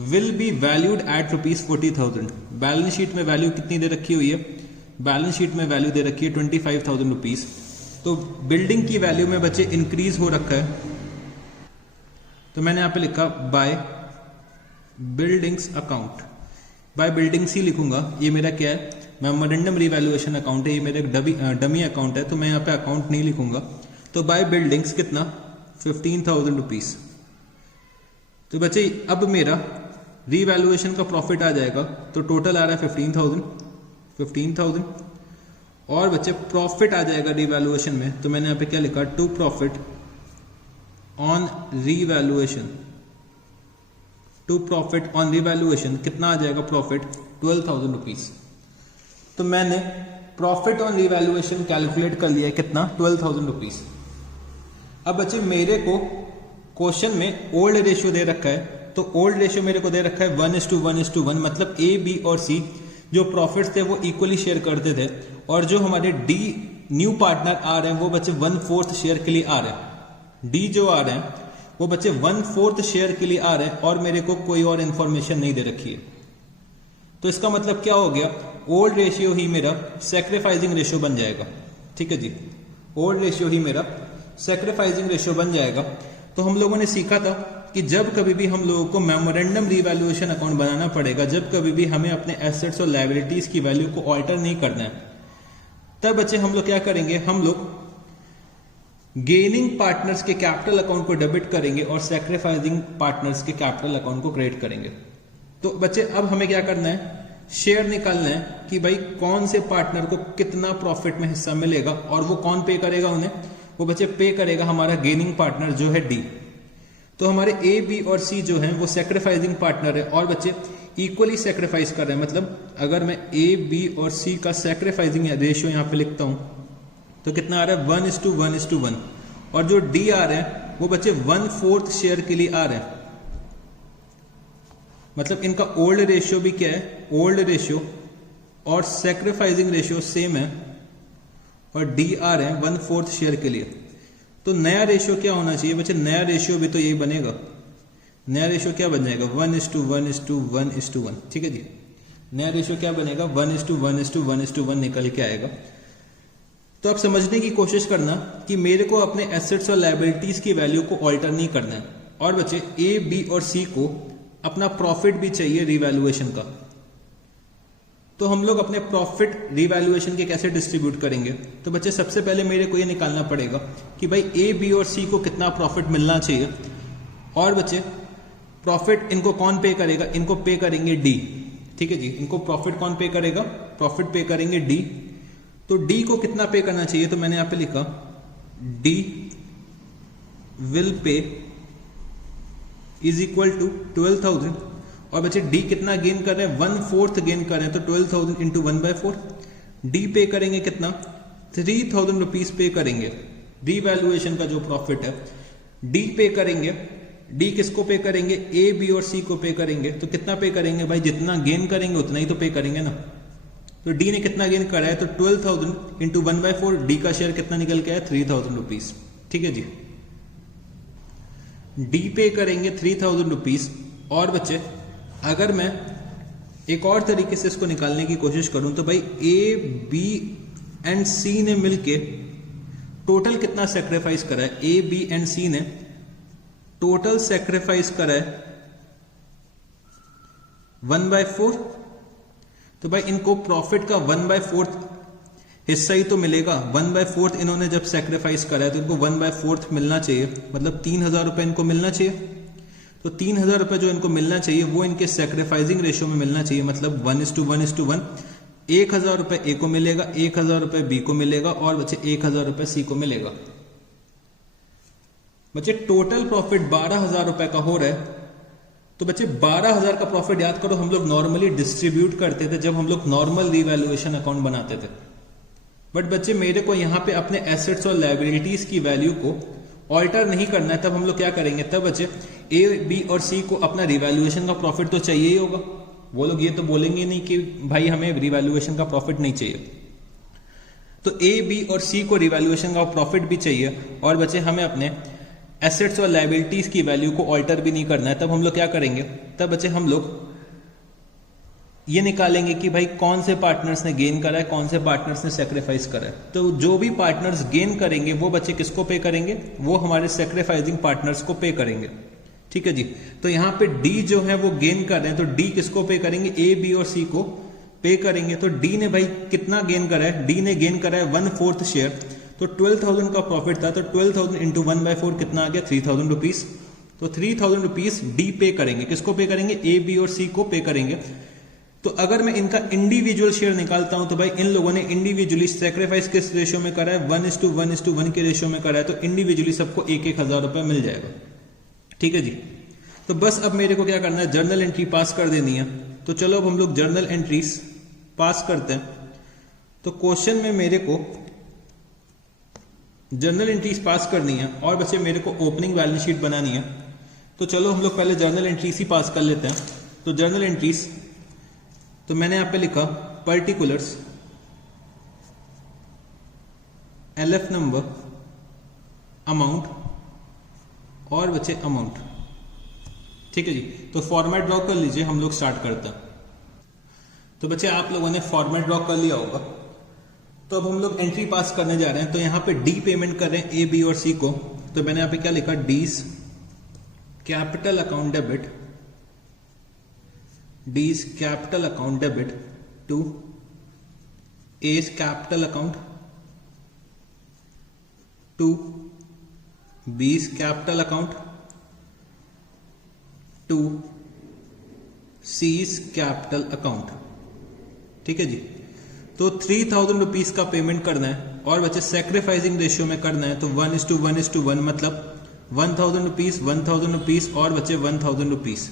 will be valued at rupees 40,000। Balance sheet में वैल्यू कितनी दे रखी हुई है, बैलेंस शीट में वैल्यू दे रखी है 25,000 रुपीज। तो बिल्डिंग की वैल्यू में बच्चे इंक्रीज हो रखा है। तो मैंने यहां पे लिखा by buildings account. By buildings ही लिखूंगा। ये मेरा क्या है, मेमोरेंडम रिवैल्यूएशन अकाउंट है, ये मेरा एक डमी अकाउंट है, तो मैं यहाँ पे अकाउंट नहीं लिखूंगा। तो बाय बिल्डिंग्स कितना, 15,000 रुपीज। तो बच्चे अब मेरा रिवैल्यूएशन का प्रॉफिट आ जाएगा, तो टोटल आ रहा है 15,000। और बच्चे प्रॉफिट आ जाएगा रिवैल्यूएशन में, तो मैंने यहाँ पे क्या लिखा, टू प्रॉफिट ऑन रिवैल्यूएशन कितना आ जाएगा प्रॉफिट, 12,000 रुपीज। तो मैंने प्रॉफिट ऑन रिवैल्यूएशन कैलकुलेट कर लिया है कितना, 12,000 रुपीज। अब बच्चे मेरे को क्वेश्चन में ओल्ड रेशियो दे रखा है, तो ओल्ड रेशियो मेरे को दे रखा है 1:1:1, मतलब ए, बी और सी जो प्रॉफिट्स थे वो इक्वली शेयर करते थे, और जो हमारे डी न्यू पार्टनर आ रहे हैं वो बच्चे 1/4 शेयर के लिए आ रहे हैं। डी जो आ रहे हैं वो बच्चे 1/4 शेयर के लिए आ रहे हैं, और मेरे को कोई और इंफॉर्मेशन नहीं दे रखी है। तो इसका मतलब क्या हो गया, ओल्ड रेशियो ही मेरा सैक्रिफाइसिंग रेशियो बन जाएगा। ठीक है जी, ओल्ड रेशियो ही मेरा सैक्रिफाइसिंग रेशियो बन जाएगा। तो हम लोगों ने सीखा था कि जब कभी भी हम लोगों को मेमोरेंडम रिवैल्यूएशन अकाउंट बनाना पड़ेगा, जब कभी भी हमें अपने एसेट्स और लायबिलिटीज की वैल्यू को ऑल्टर नहीं करना है, तब बच्चे हम लोग क्या करेंगे, हम लोग गेनिंग पार्टनर्स के कैपिटल अकाउंट को डेबिट करेंगे और सैक्रिफाइसिंग पार्टनर्स के कैपिटल अकाउंट को क्रेडिट करेंगे। तो बच्चे अब हमें क्या करना है, शेयर निकालना है कि भाई कौन से पार्टनर को कितना प्रॉफिट में हिस्सा मिलेगा और वो कौन पे करेगा उन्हें, वो बच्चे पे करेगा हमारा गेनिंग पार्टनर जो है डी। तो हमारे ए बी और सी जो है वो सैक्रिफाइसिंग पार्टनर है और बच्चे इक्वली सैक्रिफाइस कर रहे हैं। मतलब अगर मैं ए बी और सी का सैक्रिफाइसिंग रेशियो यहां पे लिखता हूं तो कितना आ रहा है 1:1:1 और जो डी आ रहे हैं वो बच्चे 1/4 शेयर के लिए आ रहे हैं। मतलब इनका ओल्ड रेशियो भी क्या है, ओल्ड रेशियो और सैक्रिफाइसिंग रेशियो सेम है और डी आ रहे हैं 1/4 शेयर के लिए। तो नया रेशियो क्या होना चाहिए बच्चे, नया रेशियो भी तो यही बनेगा। नया रेशियो क्या बन जाएगा 1:1:1:1। ठीक है जी, नया रेशियो क्या बनेगा 1:1:1:1 निकल के आएगा। तो आप समझने की कोशिश करना कि मेरे को अपने एसेट्स और लायबिलिटीज की वैल्यू को ऑल्टर नहीं करना है। और बच्चे ए बी और सी को अपना प्रॉफिट भी चाहिए रिवैल्यूएशन का। तो हम लोग अपने प्रॉफिट रिवैल्यूएशन के कैसे डिस्ट्रीब्यूट करेंगे, तो बच्चे सबसे पहले मेरे को ये निकालना पड़ेगा कि भाई ए बी और सी को कितना प्रॉफिट मिलना चाहिए। और बच्चे प्रॉफिट इनको कौन पे करेगा, इनको पे करेंगे डी। ठीक है जी, इनको प्रॉफिट कौन पे करेगा, प्रॉफिट पे करेंगे डी। तो डी को कितना पे करना चाहिए, तो मैंने यहां पे लिखा D will pay is equal to 12,000। और बच्चे डी कितना गेन कर रहे हैं 1/4 गेन कर रहे हैं, तो 12,000 इंटू 1/4। डी पे करेंगे कितना 3,000 रुपीज पे करेंगे। रिवैल्यूएशन का जो प्रॉफिट है डी पे करेंगे। डी किसको पे करेंगे, ए बी और सी को पे करेंगे। तो कितना पे करेंगे भाई, जितना गेन करेंगे उतना ही तो पे करेंगे ना। तो डी ने कितना गेन करा है, तो 12,000 इंटू 1/4। डी का शेयर कितना निकल के आया 3,000 रुपीज। ठीक है जी, डी पे करेंगे 3,000 रुपीज। और बच्चे अगर मैं एक और तरीके से इसको निकालने की कोशिश करूं तो भाई ए बी एंड सी ने मिलके टोटल कितना सेक्रीफाइस करा है, ए बी एंड सी ने टोटल सेक्रीफाइस करा है 1/4। तो भाई इनको प्रॉफिट का 1/4 हिस्सा ही तो मिलेगा। 1/4 इन्होंने जब सेक्रीफाइस करा है तो इनको 1/4 मिलना चाहिए, मतलब 3,000 रुपए इनको मिलना चाहिए। तो 3,000 रुपए जो इनको मिलना चाहिए वो इनके सेक्रीफाइसिंग रेशियो में मिलना चाहिए, मतलब 1:1:1। 1,000 रुपए ए को मिलेगा, 1,000 रुपए बी को मिलेगा और बच्चे 1,000 रुपए सी को मिलेगा। बच्चे टोटल प्रॉफिट 12,000 रुपए का हो रहा है। तो बच्चे 12,000 का प्रॉफिट याद करो हम लोग नॉर्मली डिस्ट्रीब्यूट करते थे जब हम लोग नॉर्मल रिवैल्यूएशन अकाउंट बनाते थे। बट बच्चे मेरे को यहां पे अपने एसेट्स और लायबिलिटीज की वैल्यू को ऑल्टर नहीं करना है। तब हम लोग क्या करेंगे, तब बच्चे ए बी और सी को अपना रिवैल्यूएशन का प्रॉफिट तो चाहिए ही होगा। वो लोग ये तो बोलेंगे नहीं कि भाई हमें रिवैल्यूएशन का प्रॉफिट नहीं चाहिए। तो ए बी और सी को रिवैल्यूएशन का प्रॉफिट भी चाहिए और बच्चे हमें अपने एसेट्स और लायबिलिटीज की वैल्यू को ऑल्टर भी नहीं करना है। तब हम लोग क्या करेंगे, तब बच्चे हम लोग ये निकालेंगे कि भाई कौन से पार्टनर्स ने गेन करा है, कौन से पार्टनर्स ने सेक्रीफाइस करा है। तो जो भी पार्टनर्स गेन करेंगे वो बच्चे किसको पे करेंगे, वो हमारे सेक्रीफाइसिंग पार्टनर्स को पे करेंगे। ठीक है जी, तो यहां पे डी जो है वो गेन कर रहे हैं, तो डी किसको पे करेंगे, ए बी और सी को पे करेंगे। तो डी ने भाई कितना गेन करा है, डी ने गेन करा है 1/4 शेयर। तो 12,000 का प्रॉफिट था, तो 12,000 इंटू 1/4 कितना आ गया 3,000 रुपीज। तो 3,000 रुपीज डी पे करेंगे, किसको पे करेंगे, ए बी और सी को पे करेंगे। तो अगर मैं इनका इंडिविजुअल शेयर निकालता हूं तो भाई इन लोगों ने इंडिविजुअली सेक्रीफाइस किस रेशियो में करा है, 1:1:1 के रेशियो में करा है। तो इंडिविजुअली सबको 1,000 रुपए मिल जाएगा। ठीक है जी, तो बस अब मेरे को क्या करना है, जर्नल एंट्री पास कर देनी है। तो चलो अब हम लोग जर्नल एंट्रीज पास करते हैं। तो क्वेश्चन में मेरे को जर्नल एंट्रीज पास करनी है और बच्चे मेरे को ओपनिंग बैलेंस शीट बनानी है। तो चलो हम लोग पहले जर्नल एंट्रीज ही पास कर लेते हैं। तो जर्नल एंट्रीज, तो मैंने यहां पे लिखा पर्टिकुलर्स, एलएफ नंबर, अमाउंट और बच्चे अमाउंट। ठीक है जी, तो फॉर्मेट ड्रॉ कर लीजिए, हम लोग स्टार्ट करते हैं। तो बच्चे आप लोगों ने फॉर्मेट ड्रॉ कर लिया होगा। तो अब हम लोग एंट्री पास करने जा रहे हैं। तो यहां पे डी पेमेंट कर रहे हैं ए बी और सी को। तो मैंने यहां पे क्या लिखा, D's capital account debit, D's capital account debit to A's capital account to B's capital account to C's capital account. ठीक है जी। तो 3000 रुपीज का पेमेंट करना है और बच्चे सेक्रीफाइसिंग रेशियो में करना है, तो 1:1:1 मतलब 1000 रुपीज और बच्चे 1000 रुपीज।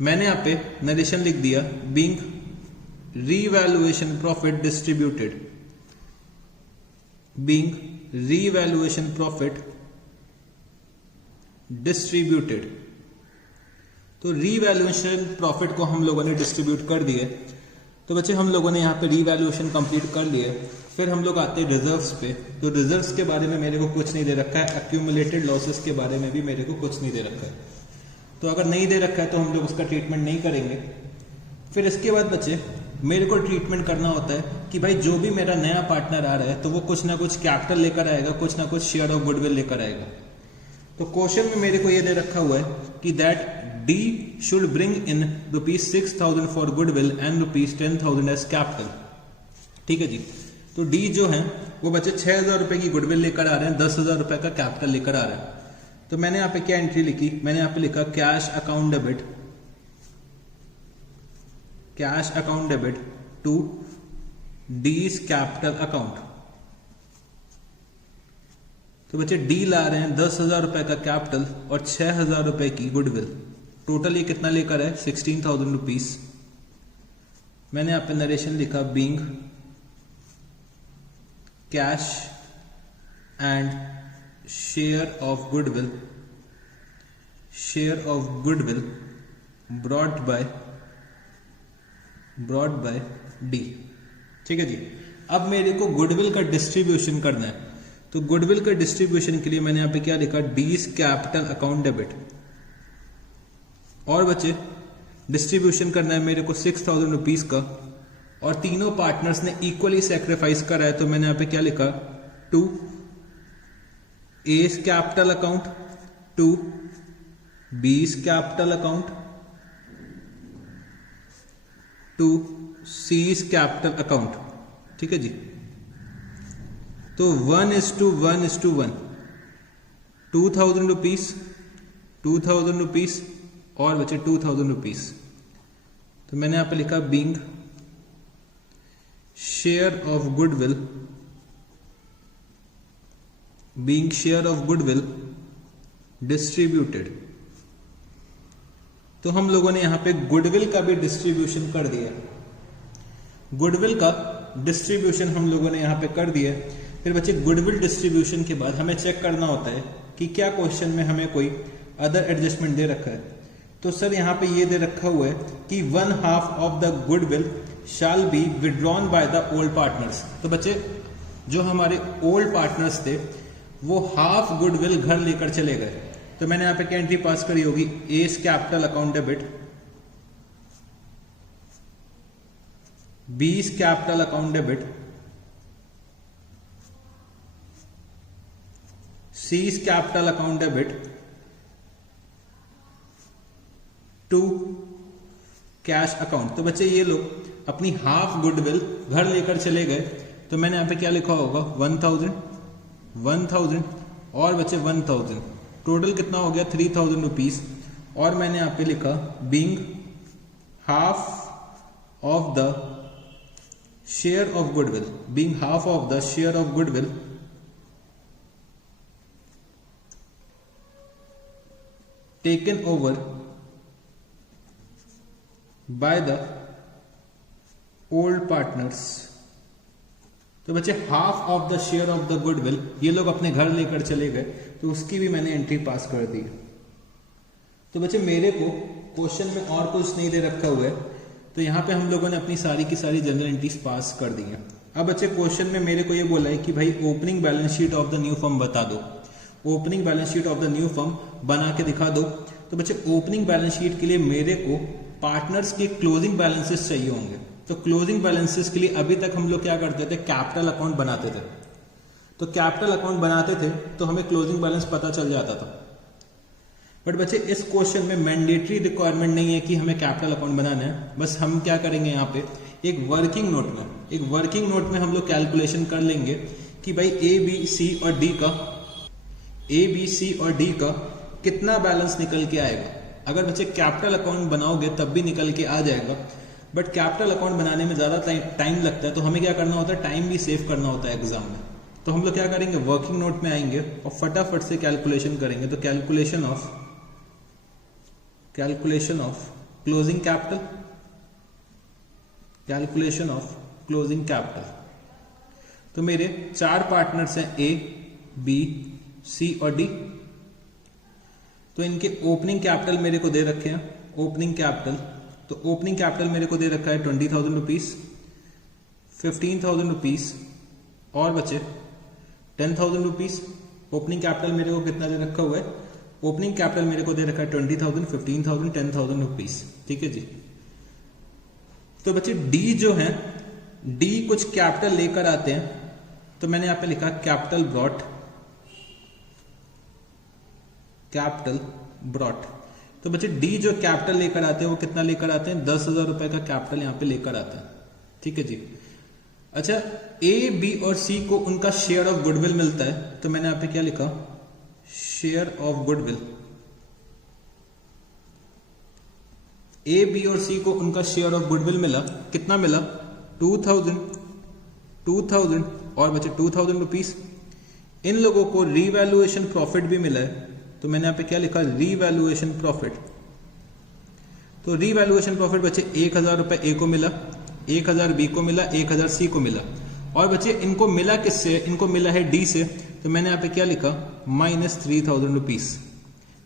मैंने यहाँ पे नरेशन लिख दिया, being revaluation profit distributed, being revaluation profit distributed. तो रीवैल्यूएशन प्रॉफिट को हम लोगों ने डिस्ट्रीब्यूट कर दिए। तो बच्चे हम लोगों ने यहाँ पे रीवैल्यूएशन कंप्लीट कर लिए। फिर हम लोग आते हैं रिजर्व्स पे। तो रिजर्व्स के बारे में मेरे को कुछ नहीं दे रखा है, एक्यूमुलेटेड लॉसेस के बारे में भी मेरे को कुछ नहीं दे रखा है। तो अगर नहीं दे रखा है तो हम लोग उसका ट्रीटमेंट नहीं करेंगे। फिर इसके बाद बच्चे मेरे को ट्रीटमेंट करना होता है कि भाई जो भी मेरा नया पार्टनर आ रहा है तो वो कुछ ना कुछ कैपिटल लेकर आएगा, कुछ ना कुछ शेयर ऑफ गुडविल लेकर आएगा। तो क्वेश्चन में मेरे को ये दे रखा हुआ है कि that D should bring in ₹6,000 for goodwill and ₹10,000 as capital. ठीक है जी। तो डी जो है वो बच्चे 6,000 रुपए की गुडविल लेकर आ रहे हैं, 10,000 रुपए का कैपिटल लेकर आ रहे हैं। तो मैंने यहाँ पे क्या एंट्री लिखी, मैंने यहाँ पे लिखा cash account debit, cash account debit to D's capital account. तो बच्चे डी ला रहे हैं 10,000 रुपए का कैपिटल और 6,000 रुपए की गुडविल। टोटल ये कितना लेकर है, 16,000 रुपीज। मैंने यहाँ पे नरेशन लिखा, being cash and share of goodwill, share of goodwill brought by D. ठीक है जी। अब मेरे को गुडविल का डिस्ट्रीब्यूशन करना है। तो गुडविल का डिस्ट्रीब्यूशन के लिए मैंने यहां पे क्या लिखा, डीज कैपिटल अकाउंट डेबिट। और बच्चे डिस्ट्रीब्यूशन करना है मेरे को 6,000 रुपीज का और तीनों पार्टनर्स ने इक्वली सेक्रीफाइस करा है। तो मैंने यहां पे क्या लिखा, to A's capital account to B's capital account to C's capital account. ठीक है जी। तो 1:1:1 2,000 रुपीज, 2,000 रुपीज और बचे 2,000 रुपीज। तो मैंने यहां पे लिखा, being share of goodwill, being share of goodwill distributed. तो हम लोगों ने यहां पे गुडविल का भी डिस्ट्रीब्यूशन कर दिया। गुडविल का डिस्ट्रीब्यूशन हम लोगों ने यहां पे कर दिया। फिर बच्चे गुडविल डिस्ट्रीब्यूशन के बाद हमें चेक करना होता है कि क्या क्वेश्चन में हमें कोई अदर एडजस्टमेंट दे रखा है। तो सर यहां पे ये दे रखा हुआ है कि 1/2 of the goodwill shall be withdrawn by the old partners. तो बच्चे जो हमारे ओल्ड पार्टनर्स थे वो हाफ गुडविल घर लेकर चले गए। तो मैंने यहां पे क्या एंट्री पास करी होगी, A's capital account debit, B's capital account debit, C's capital account debit to cash account. तो बच्चे ये लोग अपनी हाफ गुडविल घर लेकर चले गए। तो मैंने यहां पे क्या लिखा होगा, 1,000 और बच्चे 1,000, टोटल कितना हो गया 3,000 रुपीज। और मैंने यहां पे लिखा, being half of the share of goodwill, being half of the share of goodwill taken over by the old partners. तो बच्चे half of the share of the goodwill ये लोग अपने घर लेकर चले गए, तो उसकी भी मैंने एंट्री पास कर दी। तो बच्चे मेरे को क्वेश्चन में और कुछ नहीं दे रखा हुआ है, तो यहां पे हम लोगों ने अपनी सारी की सारी जनरल एंट्रीज पास कर दी हैं। अब बच्चे क्वेश्चन में मेरे को ये बोला है कि भाई opening balance sheet of the new firm बता दो, opening balance sheet of the new firm बना के दिखा दो। तो बच्चे ओपनिंग बैलेंस शीट के लिए मेरे को पार्टनर्स के क्लोजिंग बैलेंसेस चाहिए होंगे। तो क्लोजिंग बैलेंसेस के लिए अभी तक हम लोग क्या करते थे, कैपिटल अकाउंट बनाते थे। तो कैपिटल अकाउंट बनाते थे तो हमें क्लोजिंग बैलेंस पता चल जाता था। बट बच्चे इस क्वेश्चन में मैंडेटरी रिक्वायरमेंट नहीं है कि हमें कैपिटल अकाउंट बनाना है। बस हम क्या करेंगे, यहाँ पे एक वर्किंग नोट में हम लोग कैलकुलेशन कर लेंगे कि भाई ए बी सी और डी का ए बी सी और डी का कितना बैलेंस निकल के आएगा। अगर बच्चे कैपिटल अकाउंट बनाओगे तब भी निकल के आ जाएगा, बट कैपिटल अकाउंट बनाने में ज़्यादा टाइम लगता है, तो हमें क्या करना होता है, टाइम भी सेव करना होता है एग्जाम में। तो हम लोग क्या करेंगे, वर्किंग नोट में आएंगे और फटाफट से कैलकुलेशन करेंगे। तो calculation of closing capital, calculation of closing capital. तो मेरे 4 पार्टनर्स हैं ए बी सी और डी। तो इनके ओपनिंग कैपिटल मेरे को दे रखे हैं, ओपनिंग कैपिटल। तो ओपनिंग कैपिटल मेरे को दे रखा है 20,000 रुपीज, 15,000 रुपीज और बचे 10,000 रुपीज। ओपनिंग कैपिटल मेरे को कितना दे रखा हुआ है, ओपनिंग कैपिटल मेरे को दे रखा है 20,000, 15,000, 10,000 रुपीज। ठीक है जी। तो बच्चे डी जो है, डी कुछ कैपिटल लेकर आते हैं, तो मैंने यहां पे लिखा कैपिटल ब्रॉट। तो बच्चे डी जो कैपिटल लेकर आते हैं वो कितना लेकर आते हैं, 10,000 रुपए का कैपिटल यहां पे लेकर आते हैं। ठीक है जी। अच्छा, ए बी और सी को उनका शेयर ऑफ गुडविल मिलता है, तो मैंने यहां पे क्या लिखा, share of goodwill. A B और सी को उनका शेयर ऑफ गुडविल मिला, कितना मिला, 2,000 और बचे 2,000 रुपीज। इन लोगों को रीवैल्यूएशन प्रॉफिट भी मिला है, तो मैंने यहां पे क्या लिखा, रीवैल्यूएशन प्रॉफिट। तो रीवैल्यूएशन प्रॉफिट बचे 1,000 रुपए ए को मिला, 1,000 बी को मिला, 1,000 सी को मिला। और बचे इनको मिला किससे, इनको मिला है डी से, तो मैंने यहां पे क्या लिखा, -3,000 रुपीज।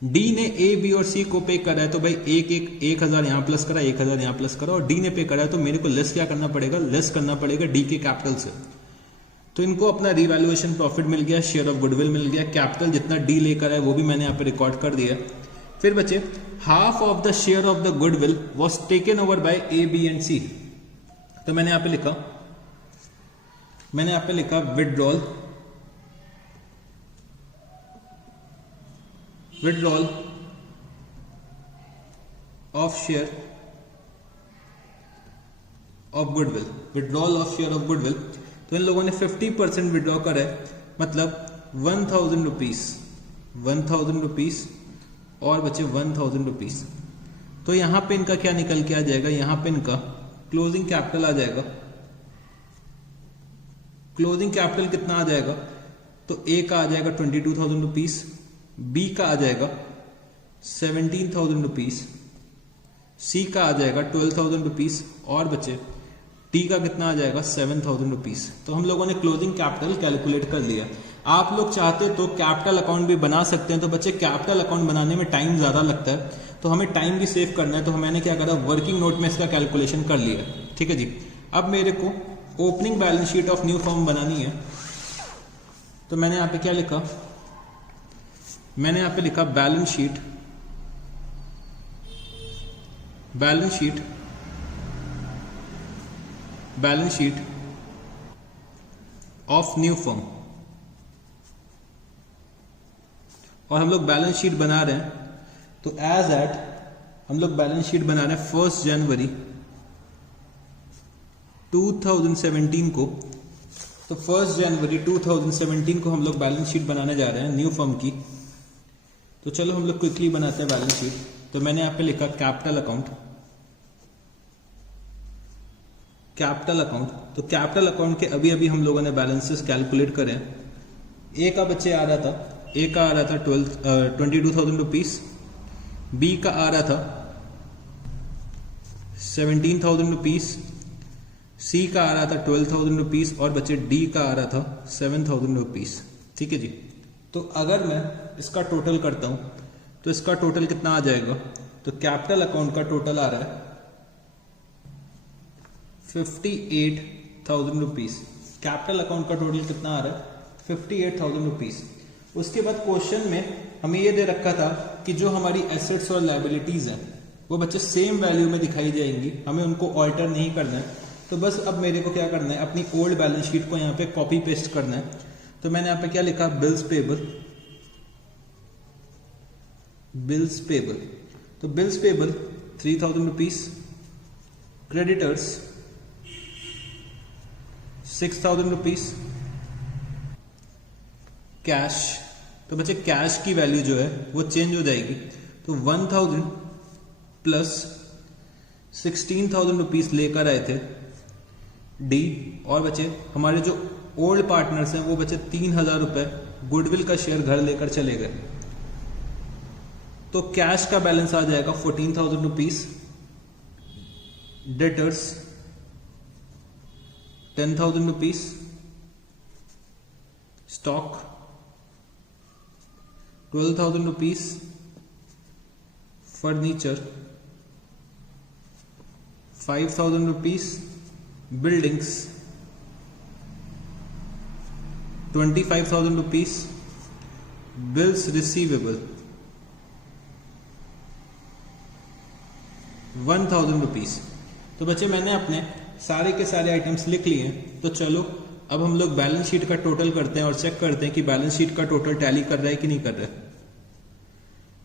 डी ने ए बी और सी को पे करा है, तो भाई 1,000 यहां प्लस करा, 1,000 यहां प्लस करा, और डी ने पे करा है, तो मेरे को लेस क्या करना पड़ेगा, लेस करना पड़ेगा डी के कैपिटल से। तो इनको अपना रीवैल्यूएशन प्रॉफिट मिल गया, शेयर ऑफ गुडविल मिल गया, कैपिटल जितना डी लेकर है वो भी मैंने यहाँ पे रिकॉर्ड कर दिया। फिर बचे half of the share of the goodwill was taken over by A B and C. तो मैंने यहाँ पे लिखा withdrawal of share of goodwill, withdrawal of share of goodwill. तो इन लोगों ने 50% विड्रॉ करा है, मतलब 1,000 रुपीज और बचे 1,000 रुपीज। तो यहां पे इनका क्या निकल के आ जाएगा, यहां पे इनका क्लोजिंग कैपिटल आ जाएगा। क्लोजिंग कैपिटल कितना आ जाएगा, तो ए का आ जाएगा 22,000 रुपीज, बी का आ जाएगा 17,000 रुपीज, सी का आ जाएगा 12,000 रुपीज और बचे टी का कितना आ जाएगा, 7,000 रुपीज। तो हम लोगों ने क्लोजिंग कैपिटल कैलकुलेट कर लिया। आप लोग चाहते तो कैपिटल अकाउंट भी बना सकते हैं, तो बच्चे कैपिटल अकाउंट बनाने में टाइम ज्यादा लगता है, तो हमें टाइम भी सेव करना है। तो मैंने क्या करा, वर्किंग नोट में इसका कैलकुलेशन कर लिया। ठीक है जी। अब मेरे को opening balance sheet of new firm बनानी है, तो मैंने यहां पे क्या लिखा, मैंने यहां पे लिखा balance sheet of new firm. और हम लोग बैलेंस शीट बना रहे हैं, तो एज एट हम लोग बैलेंस शीट बना रहे हैं 1 जनवरी 2017 को। तो 1 जनवरी 2017 को हम लोग बैलेंस शीट बनाने जा रहे हैं न्यू फर्म की। तो चलो हम लोग क्विकली बनाते हैं बैलेंस शीट। तो मैंने यहां पे लिखा कैपिटल अकाउंट। तो कैपिटल अकाउंट के अभी अभी हम लोगों ने बैलेंसेस कैलकुलेट करे। ए का बच्चे आ रहा था 22,000 रुपीज, बी का आ रहा था 17,000 रुपीज, सी का आ रहा था 12,000 रुपीज और बच्चे डी का आ रहा था 7,000 रुपीज। ठीक है जी। तो अगर मैं इसका टोटल करता हूं तो इसका टोटल कितना आ जाएगा, तो कैपिटल अकाउंट का टोटल आ रहा है 58,000 रुपीज। कैपिटल अकाउंट का टोटल कितना आ रहा है, 58,000 रुपीज। उसके बाद क्वेश्चन में हमें ये दे रखा था कि जो हमारी एसेट्स और लायबिलिटीज हैं वो बच्चे सेम वैल्यू में दिखाई जाएंगी, हमें उनको ऑल्टर नहीं करना है। तो बस अब मेरे को क्या करना है, अपनी ओल्ड बैलेंस शीट को यहाँ पे कॉपी पेस्ट करना है। तो मैंने यहाँ पे क्या लिखा, बिल्स पेबल। तो bills payable 3,000 rupees, creditors 6,000 rupees, cash तो बच्चे कैश की वैल्यू जो है वो चेंज हो जाएगी। तो 1000 प्लस 16,000 रुपीज लेकर आए थे डी, और बच्चे हमारे जो ओल्ड पार्टनर्स हैं वो बच्चे 3,000 रुपए गुडविल का शेयर घर लेकर चले गए। तो कैश का बैलेंस आ जाएगा 14,000 rupees, debtors 10,000 rupees, stock 12,000 rupees, furniture 5,000 rupees, buildings 25,000 rupees, bills receivable 1,000 rupees. तो बच्चे मैंने अपने सारे के सारे आइटम्स लिख लिए हैं। तो चलो अब हम लोग बैलेंस शीट का टोटल करते हैं और चेक करते हैं कि बैलेंस शीट का टोटल टैली कर रहा है कि नहीं कर रहा है।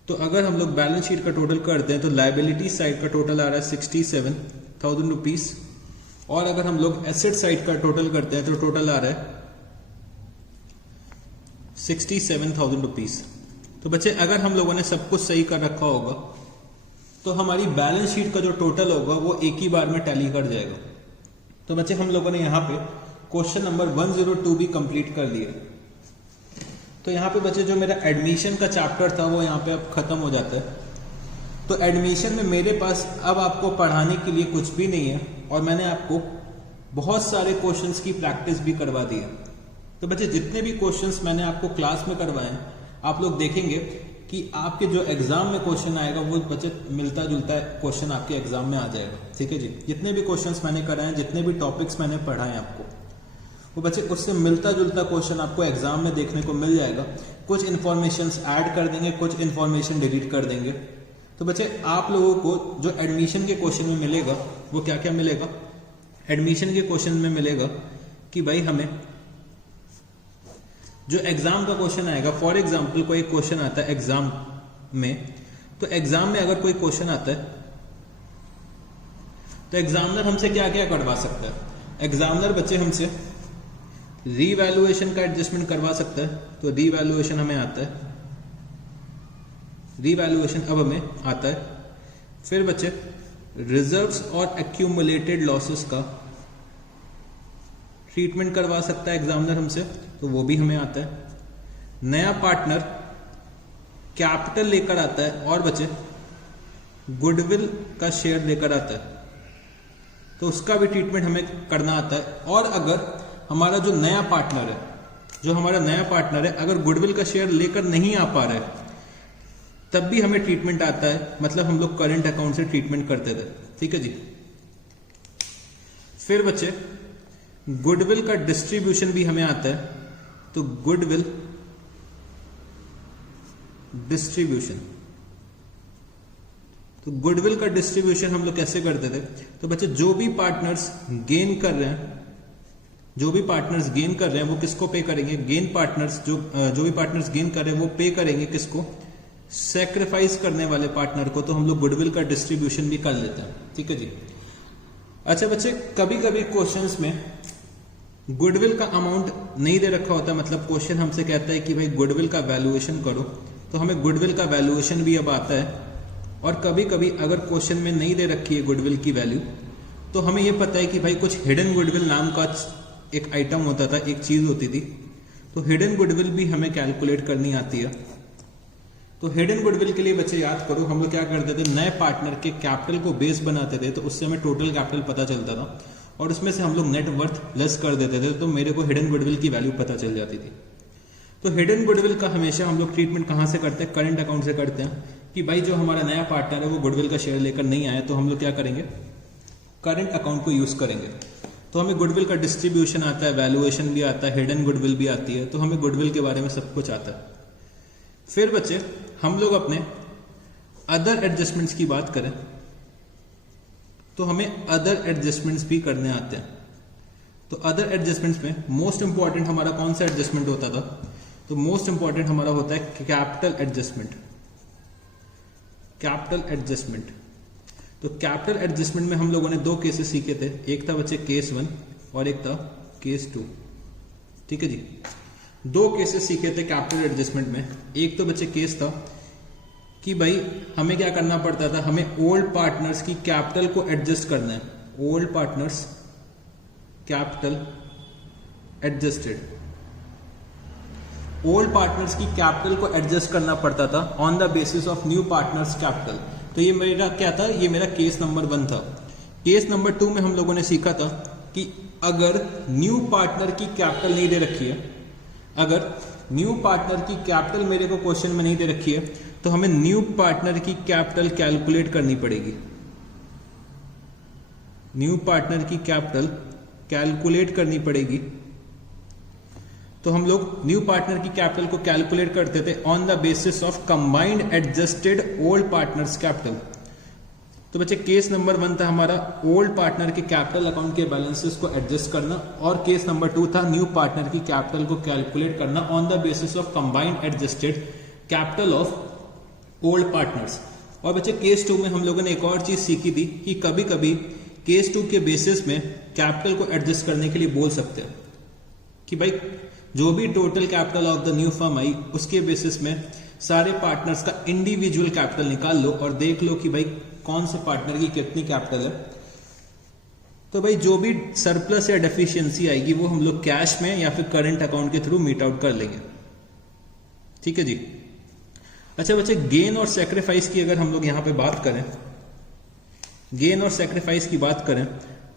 तो अगर हम लोग बैलेंस शीट का टोटल करते हैं तो लायबिलिटी साइड का टोटल आ रहा है 67,000 रुपीज, और अगर हम लोग एसेट साइड का टोटल करते हैं तो टोटल आ रहा है 67,000 रुपीज। तो बच्चे अगर हम लोगों ने सब कुछ सही कर रखा होगा तो हमारी बैलेंस शीट का जो टोटल होगा वो एक ही बार में टैली कर जाएगा। तो बच्चे हम लोगों ने यहाँ पे क्वेश्चन नंबर 102 भी कंप्लीट कर लिया। तो यहाँ पे बच्चे जो मेरा एडमिशन का चैप्टर था वो यहाँ पे अब खत्म हो जाता है। तो एडमिशन में मेरे पास अब आपको पढ़ाने के लिए कुछ भी नहीं है, और मैंने आपको बहुत सारे क्वेश्चंस की प्रैक्टिस भी करवा दी है। तो बच्चे जितने भी क्वेश्चंस मैंने आपको क्लास में करवाए हैं आप लोग देखेंगे कि आपके जो एग्जाम में क्वेश्चन आएगा वो बच्चे मिलता जुलता क्वेश्चन आपके एग्जाम में आ जाएगा। ठीक है जी, जितने भी क्वेश्चंस मैंने कराए हैं, जितने भी टॉपिक्स मैंने पढ़ाए हैं आपको, वो बच्चे उससे मिलता जुलता क्वेश्चन आपको एग्जाम में देखने को मिल जाएगा। कुछ इन्फॉर्मेशन ऐड कर देंगे, कुछ इन्फॉर्मेशन डिलीट कर देंगे। तो बच्चे आप लोगों को जो एडमिशन के क्वेश्चन में मिलेगा वो क्या क्या मिलेगा। एडमिशन के क्वेश्चन में मिलेगा कि भाई हमें जो एग्जाम का क्वेश्चन आएगा, फॉर एग्जाम्पल कोई क्वेश्चन आता है एग्जाम में, तो एग्जाम में अगर कोई क्वेश्चन आता है तो एग्जामिनर हमसे क्या क्या करवा सकता है। एग्जामिनर बच्चे हमसे रीवैल्यूएशन का एडजस्टमेंट करवा सकता है। तो रीवैल्यूएशन हमें आता है, रीवैल्यूएशन अब हमें आता है। फिर बच्चे रिजर्व्स और एक्यूमुलेटेड लॉसेस का ट्रीटमेंट करवा सकता है एग्जामिनर हमसे, तो वो भी हमें आता है। नया पार्टनर कैपिटल लेकर आता है और बच्चे गुडविल का शेयर लेकर आता है, तो उसका भी ट्रीटमेंट हमें करना आता है। और अगर हमारा जो नया पार्टनर है, जो हमारा नया पार्टनर है अगर गुडविल का शेयर लेकर नहीं आ पा रहा है तब भी हमें ट्रीटमेंट आता है। मतलब हम लोग करंट अकाउंट से ट्रीटमेंट करते थे। ठीक है जी। फिर बच्चे गुडविल का डिस्ट्रीब्यूशन भी हमें आता है। तो गुडविल डिस्ट्रीब्यूशन, तो गुडविल का डिस्ट्रीब्यूशन हम लोग कैसे करते थे। तो बच्चे जो भी पार्टनर्स गेन कर रहे हैं, जो भी पार्टनर्स गेन कर रहे हैं वो किसको पे करेंगे। गेन पार्टनर्स जो भी पार्टनर्स गेन कर रहे हैं वो पे करेंगे किसको, सैक्रिफाइस करने वाले पार्टनर को। तो हम लोग गुडविल का डिस्ट्रीब्यूशन भी कर लेते हैं। ठीक है जी। अच्छा बच्चे कभी कभी क्वेश्चंस में गुडविल का अमाउंट नहीं दे रखा होता, मतलब क्वेश्चन हमसे कहता है कि भाई गुडविल का वैल्यूएशन करो, तो हमें गुडविल का वैल्यूएशन भी अब आता है। और कभी कभी अगर क्वेश्चन में नहीं दे रखी है गुडविल की वैल्यू, तो हमें यह पता है कि भाई कुछ हिडन गुडविल नाम का एक आइटम होता था, एक चीज होती थी, तो हिडन गुडविल भी हमें कैलकुलेट करनी आती है। तो हिडन गुडविल के लिए बच्चे याद करो हम लोग क्या करते थे, नए पार्टनर के कैपिटल को बेस बनाते थे, तो उससे हमें टोटल कैपिटल पता चलता था और उसमें से हम लोग नेट वर्थ लेस कर देते थे, तो मेरे को हिडन गुडविल की वैल्यू पता चल जाती थी। तो हिडन गुडविल का हमेशा हम लोग ट्रीटमेंट कहां से करते हैं, करंट अकाउंट से करते हैं। कि भाई जो हमारा नया पार्टनर है वो गुडविल का शेयर लेकर नहीं आया, तो हम लोग क्या करेंगे, करंट अकाउंट को यूज करेंगे। तो हमें गुडविल का डिस्ट्रीब्यूशन आता है, वैल्यूएशन भी आता है, हिडन गुडविल भी आती है, तो हमें गुडविल के बारे में सब कुछ आता है। फिर बच्चे हम लोग अपने अदर एडजस्टमेंट्स की बात करें तो हमें अदर एडजस्टमेंट्स भी करने आते हैं। तो अदर एडजस्टमेंट्स में मोस्ट इंपॉर्टेंट हमारा कौन सा एडजस्टमेंट होता था, तो मोस्ट इंपॉर्टेंट हमारा होता है कैपिटल एडजस्टमेंट। कैपिटल एडजस्टमेंट, तो कैपिटल एडजस्टमेंट में हम लोगों ने दो केसेस सीखे थे, एक था बच्चे केस 1 और एक था केस 2। ठीक है जी। दो केसेस सीखे थे कैपिटल एडजस्टमेंट में। एक तो बच्चे केस था कि भाई हमें क्या करना पड़ता था, हमें ओल्ड पार्टनर्स की कैपिटल को एडजस्ट करना है। Old partners capital adjusted, old partners की कैपिटल को एडजस्ट करना पड़ता था on the basis of new partners capital. तो ये मेरा क्या था, ये मेरा केस नंबर 1 था। केस नंबर 2 में हम लोगों ने सीखा था कि अगर न्यू पार्टनर की कैपिटल नहीं दे रखी है, अगर न्यू पार्टनर की कैपिटल मेरे को क्वेश्चन में नहीं दे रखी है, तो हमें न्यू पार्टनर की कैपिटल कैलकुलेट करनी पड़ेगी। न्यू पार्टनर की कैपिटल कैलकुलेट करनी पड़ेगी। तो हम लोग न्यू पार्टनर की कैपिटल को कैलकुलेट करते थे on the basis of combined adjusted old partners capital. तो बच्चे केस नंबर 1 था हमारा ओल्ड पार्टनर के कैपिटल अकाउंट के बैलेंसेस को एडजस्ट करना, और केस नंबर 2 था न्यू पार्टनर की कैपिटल को कैलकुलेट करना on the basis of combined adjusted capital of old partners. और बच्चे केस 2 में हम लोगों ने एक और चीज सीखी थी कि कभी कभी केस 2 के बेसिस में कैपिटल को एडजस्ट करने के लिए बोल सकते हैं कि भाई जो भी total capital of the new firm आई उसके बेसिस में सारे पार्टनर्स का इंडिविजुअल कैपिटल निकाल लो और देख लो कि भाई कौन से पार्टनर की कितनी कैपिटल है। तो भाई जो भी सरप्लस या डेफिशिएंसी आएगी वो हम लोग कैश में या फिर करंट अकाउंट के थ्रू मीट आउट कर लेंगे। ठीक है जी। अच्छा बच्चे, गेन और सेक्रीफाइस की अगर हम लोग यहां पे बात करें, गेन और सेक्रीफाइस की बात करें,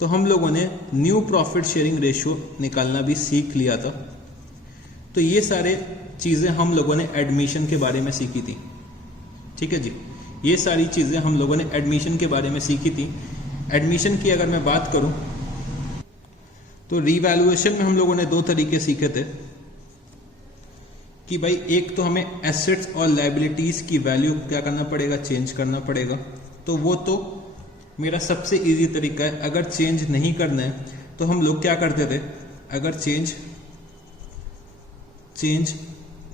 तो हम लोगों ने न्यू प्रॉफिट शेयरिंग रेशियो निकालना भी सीख लिया था। तो ये सारे चीजें हम लोगों ने एडमिशन के बारे में सीखी थी। ठीक है जी, ये सारी चीजें हम लोगों ने एडमिशन के बारे में सीखी थी। एडमिशन की अगर मैं बात करूं तो रिवैल्यूएशन में हम लोगों ने 2 तरीके सीखे थे कि भाई एक तो हमें एसेट्स और लायबिलिटीज की वैल्यू क्या करना पड़ेगा, चेंज करना पड़ेगा। तो वो तो मेरा सबसे इजी तरीका है। अगर चेंज नहीं करना है तो हम लोग क्या करते थे, अगर चेंज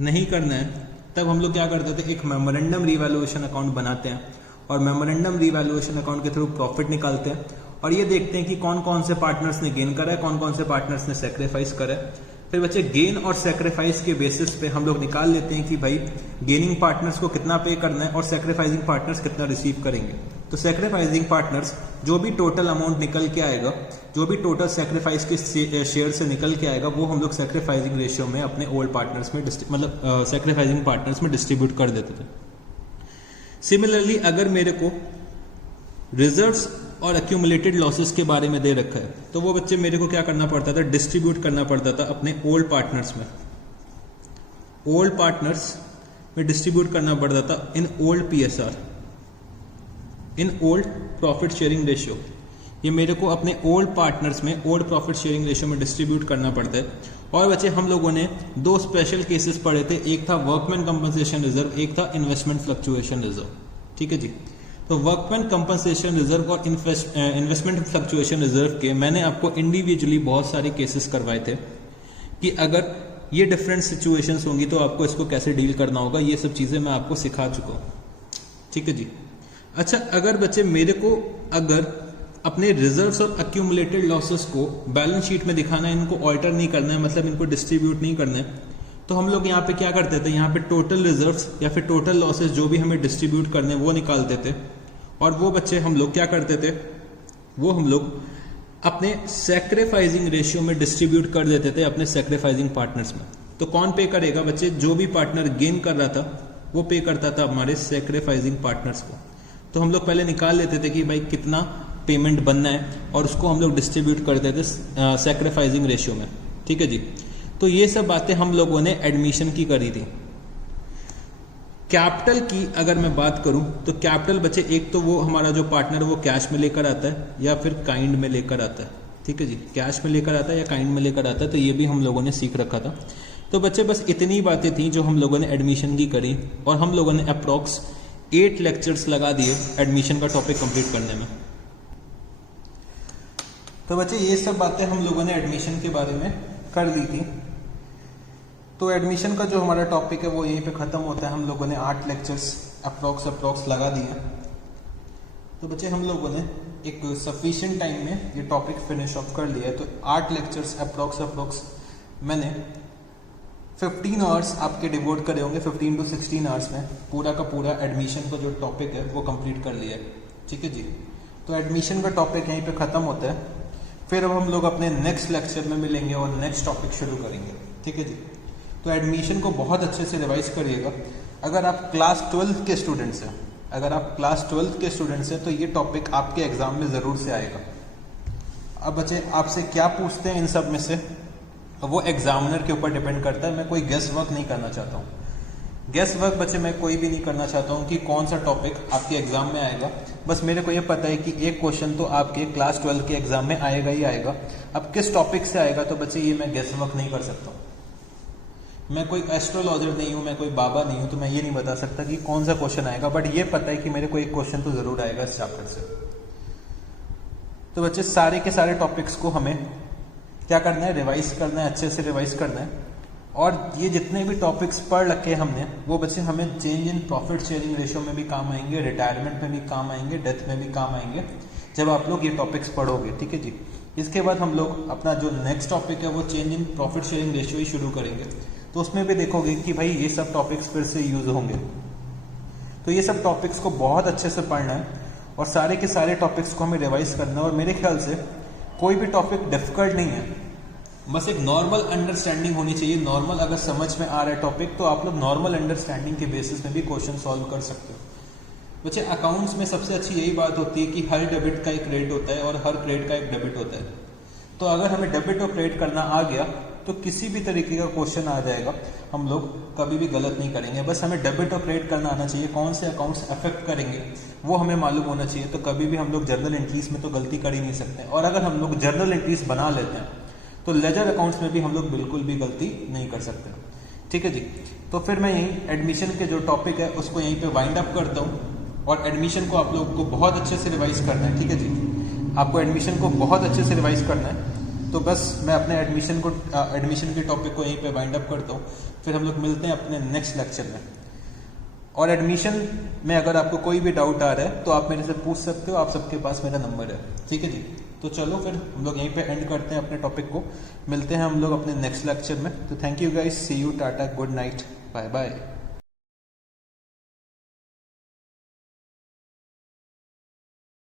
नहीं करना है तब हम लोग क्या करते थे, एक मेमोरेंडम रिवैल्यूएशन अकाउंट बनाते हैं और मेमोरेंडम रिवैल्यूएशन अकाउंट के थ्रू प्रॉफिट निकालते हैं और ये देखते हैं कि कौन कौन से पार्टनर्स ने गेन करा है, कौन कौन से पार्टनर्स ने सेक्रीफाइस करा है। फिर बच्चे गेन और सेक्रीफाइस के बेसिस पे हम लोग निकाल लेते हैं कि भाई गेनिंग पार्टनर्स को कितना पे करना है और सेक्रीफाइसिंग पार्टनर्स कितना रिसीव करेंगे। तो सेक्रीफाइसिंग पार्टनर्स जो भी टोटल अमाउंट निकल के आएगा, जो भी टोटल सेक्रीफाइस के शेयर से निकल के आएगा, वो हम लोग सेक्रीफाइसिंग रेशियो में अपने ओल्ड पार्टनर्स में मतलब सेक्रीफाइसिंग पार्टनर्स में डिस्ट्रीब्यूट कर देते थे। सिमिलरली अगर मेरे को रिजर्व्स और एक्यूमुलेटेड लॉसेस के बारे में दे रखा है तो वो बच्चे मेरे को क्या करना पड़ता था, डिस्ट्रीब्यूट करना पड़ता था अपने ओल्ड पार्टनर्स में। ओल्ड पार्टनर्स में डिस्ट्रीब्यूट करना पड़ता था in old PSR, in old profit sharing ratio. ये मेरे को अपने ओल्ड पार्टनर्स में ओल्ड प्रॉफिट शेयरिंग रेशियो में डिस्ट्रीब्यूट करना पड़ता है। और बच्चे हम लोगों ने 2 स्पेशल केसेस पढ़े थे, एक था वर्कमैन कंपनसेशन रिजर्व, एक था इन्वेस्टमेंट फ्लक्चुएशन रिजर्व। ठीक है जी। तो वर्कमैन कंपनसेशन रिजर्व और इन्वेस्टमेंट फ्लक्चुएशन रिजर्व के मैंने आपको इंडिविजुअली बहुत सारे केसेस करवाए थे कि अगर ये डिफरेंट सिचुएशंस होंगी तो आपको इसको कैसे डील करना होगा, ये सब चीजें मैं आपको सिखा चुका हूं। ठीक है जी। अच्छा, अगर बच्चे मेरे को अगर अपने रिजर्व्स और अक्यूमुलेटेड लॉसेस को बैलेंस शीट में दिखाना है, इनको ऑल्टर नहीं करना है, मतलब इनको डिस्ट्रीब्यूट नहीं करना है, तो हम लोग यहाँ पे क्या करते थे, यहाँ पे टोटल रिजर्व्स या फिर टोटल लॉसेस जो भी हमें डिस्ट्रीब्यूट करने वो निकालते थे और वो बच्चे हम लोग क्या करते थे, वो हम लोग अपने सेक्रीफाइसिंग रेशियो में डिस्ट्रीब्यूट कर देते थे अपने सेक्रीफाइसिंग पार्टनर्स में। तो कौन पे करेगा बच्चे, जो भी पार्टनर गेन कर रहा था वो पे करता था हमारे सेक्रीफाइसिंग पार्टनर्स को। तो हम लोग पहले निकाल लेते थे कि भाई कितना पेमेंट बनना है और उसको हम लोग डिस्ट्रीब्यूट कर देते सेक्रीफाइसिंग रेशियो में। ठीक है जी। तो ये सब बातें हम लोगों ने एडमिशन की करी थी। कैपिटल की अगर मैं बात करूं तो कैपिटल बच्चे एक तो वो हमारा जो पार्टनर वो कैश में लेकर आता है या फिर काइंड में लेकर आता है। ठीक है जी, कैश में लेकर आता है या काइंड में लेकर आता है, तो ये भी हम लोगों ने सीख रखा था। तो बच्चे बस इतनी बातें थी जो हम लोगों ने एडमिशन की करी और हम लोगों ने अप्रॉक्स 8 लेक्चर्स लगा दिए एडमिशन का टॉपिक कंप्लीट करने में। तो बच्चे ये सब बातें हम लोगों ने एडमिशन के बारे में कर दी थी। तो एडमिशन का जो हमारा टॉपिक है वो यहीं पे खत्म होता है। हम लोगों ने 8 लेक्चर्स अप्रॉक्स लगा दिए। तो बच्चे हम लोगों ने एक सफिशिएंट टाइम में ये टॉपिक फिनिश ऑफ कर लिया है। तो 8 लेक्चर्स अप्रॉक्स मैंने 15 आवर्स आपके डिवोट करे होंगे, 15 to 16 आवर्स में पूरा का पूरा एडमिशन का जो टॉपिक है वो कंप्लीट कर लिया है। ठीक है जी, तो एडमिशन का टॉपिक यहीं पे ख़त्म होता है। फिर अब हम लोग अपने नेक्स्ट लेक्चर में मिलेंगे और नेक्स्ट टॉपिक शुरू करेंगे। ठीक है जी, तो एडमिशन को बहुत अच्छे से रिवाइज करिएगा। अगर आप क्लास 12th के स्टूडेंट्स हैं, अगर आप क्लास 12th के स्टूडेंट्स हैं तो ये टॉपिक आपके एग्जाम में ज़रूर से आएगा। अब बच्चे आपसे क्या पूछते हैं इन सब में से, वो एग्जामिनर के ऊपर डिपेंड करता है। मैं कोई गेस वर्क नहीं करना चाहता हूँ। गेस वर्क बच्चे मैं कोई भी नहीं करना चाहता हूँ कि कौन सा टॉपिक आपके एग्जाम में आएगा। बस मेरे को ये पता है कि एक क्वेश्चन तो आपके क्लास 12 के एग्जाम में आएगा ही आएगा। अब किस टॉपिक से आएगा तो बच्चे ये मैं गेस वर्क नहीं कर सकता हूँ। मैं कोई एस्ट्रोलॉजर नहीं हूँ, मैं कोई बाबा नहीं हूँ, तो मैं ये नहीं बता सकता कि कौन सा क्वेश्चन आएगा। बट ये पता है कि मेरे को एक क्वेश्चन तो जरूर आएगा इस चैप्टर से। तो बच्चे सारे के सारे टॉपिक्स को हमें क्या करना है, रिवाइज करना है, अच्छे से रिवाइज करना है। और ये जितने भी टॉपिक्स पढ़ रखे हमने वो बच्चे हमें change in profit sharing ratio में भी काम आएंगे, रिटायरमेंट में भी काम आएंगे, डेथ में भी काम आएंगे जब आप लोग ये टॉपिक्स पढ़ोगे। ठीक है जी, इसके बाद हम लोग अपना जो नेक्स्ट टॉपिक है वो change in profit sharing ratio ही शुरू करेंगे। तो उसमें भी देखोगे कि भाई ये सब टॉपिक्स फिर से यूज होंगे। तो ये सब टॉपिक्स को बहुत अच्छे से पढ़ना है और सारे के सारे टॉपिक्स को हमें रिवाइज करना है। और मेरे ख्याल से कोई भी टॉपिक डिफिकल्ट नहीं है, बस एक नॉर्मल अंडरस्टैंडिंग होनी चाहिए। नॉर्मल अगर समझ में आ रहा है टॉपिक तो आप लोग नॉर्मल अंडरस्टैंडिंग के बेसिस में भी क्वेश्चन सॉल्व कर सकते हो। बच्चे अकाउंट्स में सबसे अच्छी यही बात होती है कि हर डेबिट का एक क्रेडिट होता है और हर क्रेडिट का एक डेबिट होता है। तो अगर हमें डेबिट और क्रेडिट करना आ गया तो किसी भी तरीके का क्वेश्चन आ जाएगा, हम लोग कभी भी गलत नहीं करेंगे। बस हमें डेबिट और क्रेडिट करना आना चाहिए, कौन से अकाउंट्स अफेक्ट करेंगे वो हमें मालूम होना चाहिए। तो कभी भी हम लोग जर्नल एंट्रीज में तो गलती कर ही नहीं सकते। और अगर हम लोग जर्नल एंट्रीज बना लेते हैं तो लेजर अकाउंट्स में भी हम लोग बिल्कुल भी गलती नहीं कर सकते। ठीक है जी, तो फिर मैं यहीं एडमिशन के जो टॉपिक है उसको यहीं पे वाइंड अप करता हूँ। और एडमिशन को आप लोग को बहुत अच्छे से रिवाइज करना है। ठीक है जी, आपको एडमिशन को बहुत अच्छे से रिवाइज करना है। तो बस मैं अपने एडमिशन के टॉपिक को यहीं पे वाइंड अप करता हूँ। फिर हम लोग मिलते हैं अपने नेक्स्ट लेक्चर में। और एडमिशन में अगर आपको कोई भी डाउट आ रहा है तो आप मेरे से पूछ सकते हो, आप सबके पास मेरा नंबर है। ठीक है जी, तो चलो फिर हम लोग यहीं पे एंड करते हैं अपने टॉपिक को। मिलते हैं हम लोग अपने नेक्स्ट लेक्चर में। तो thank you guys, see you, tata, good night, bye bye.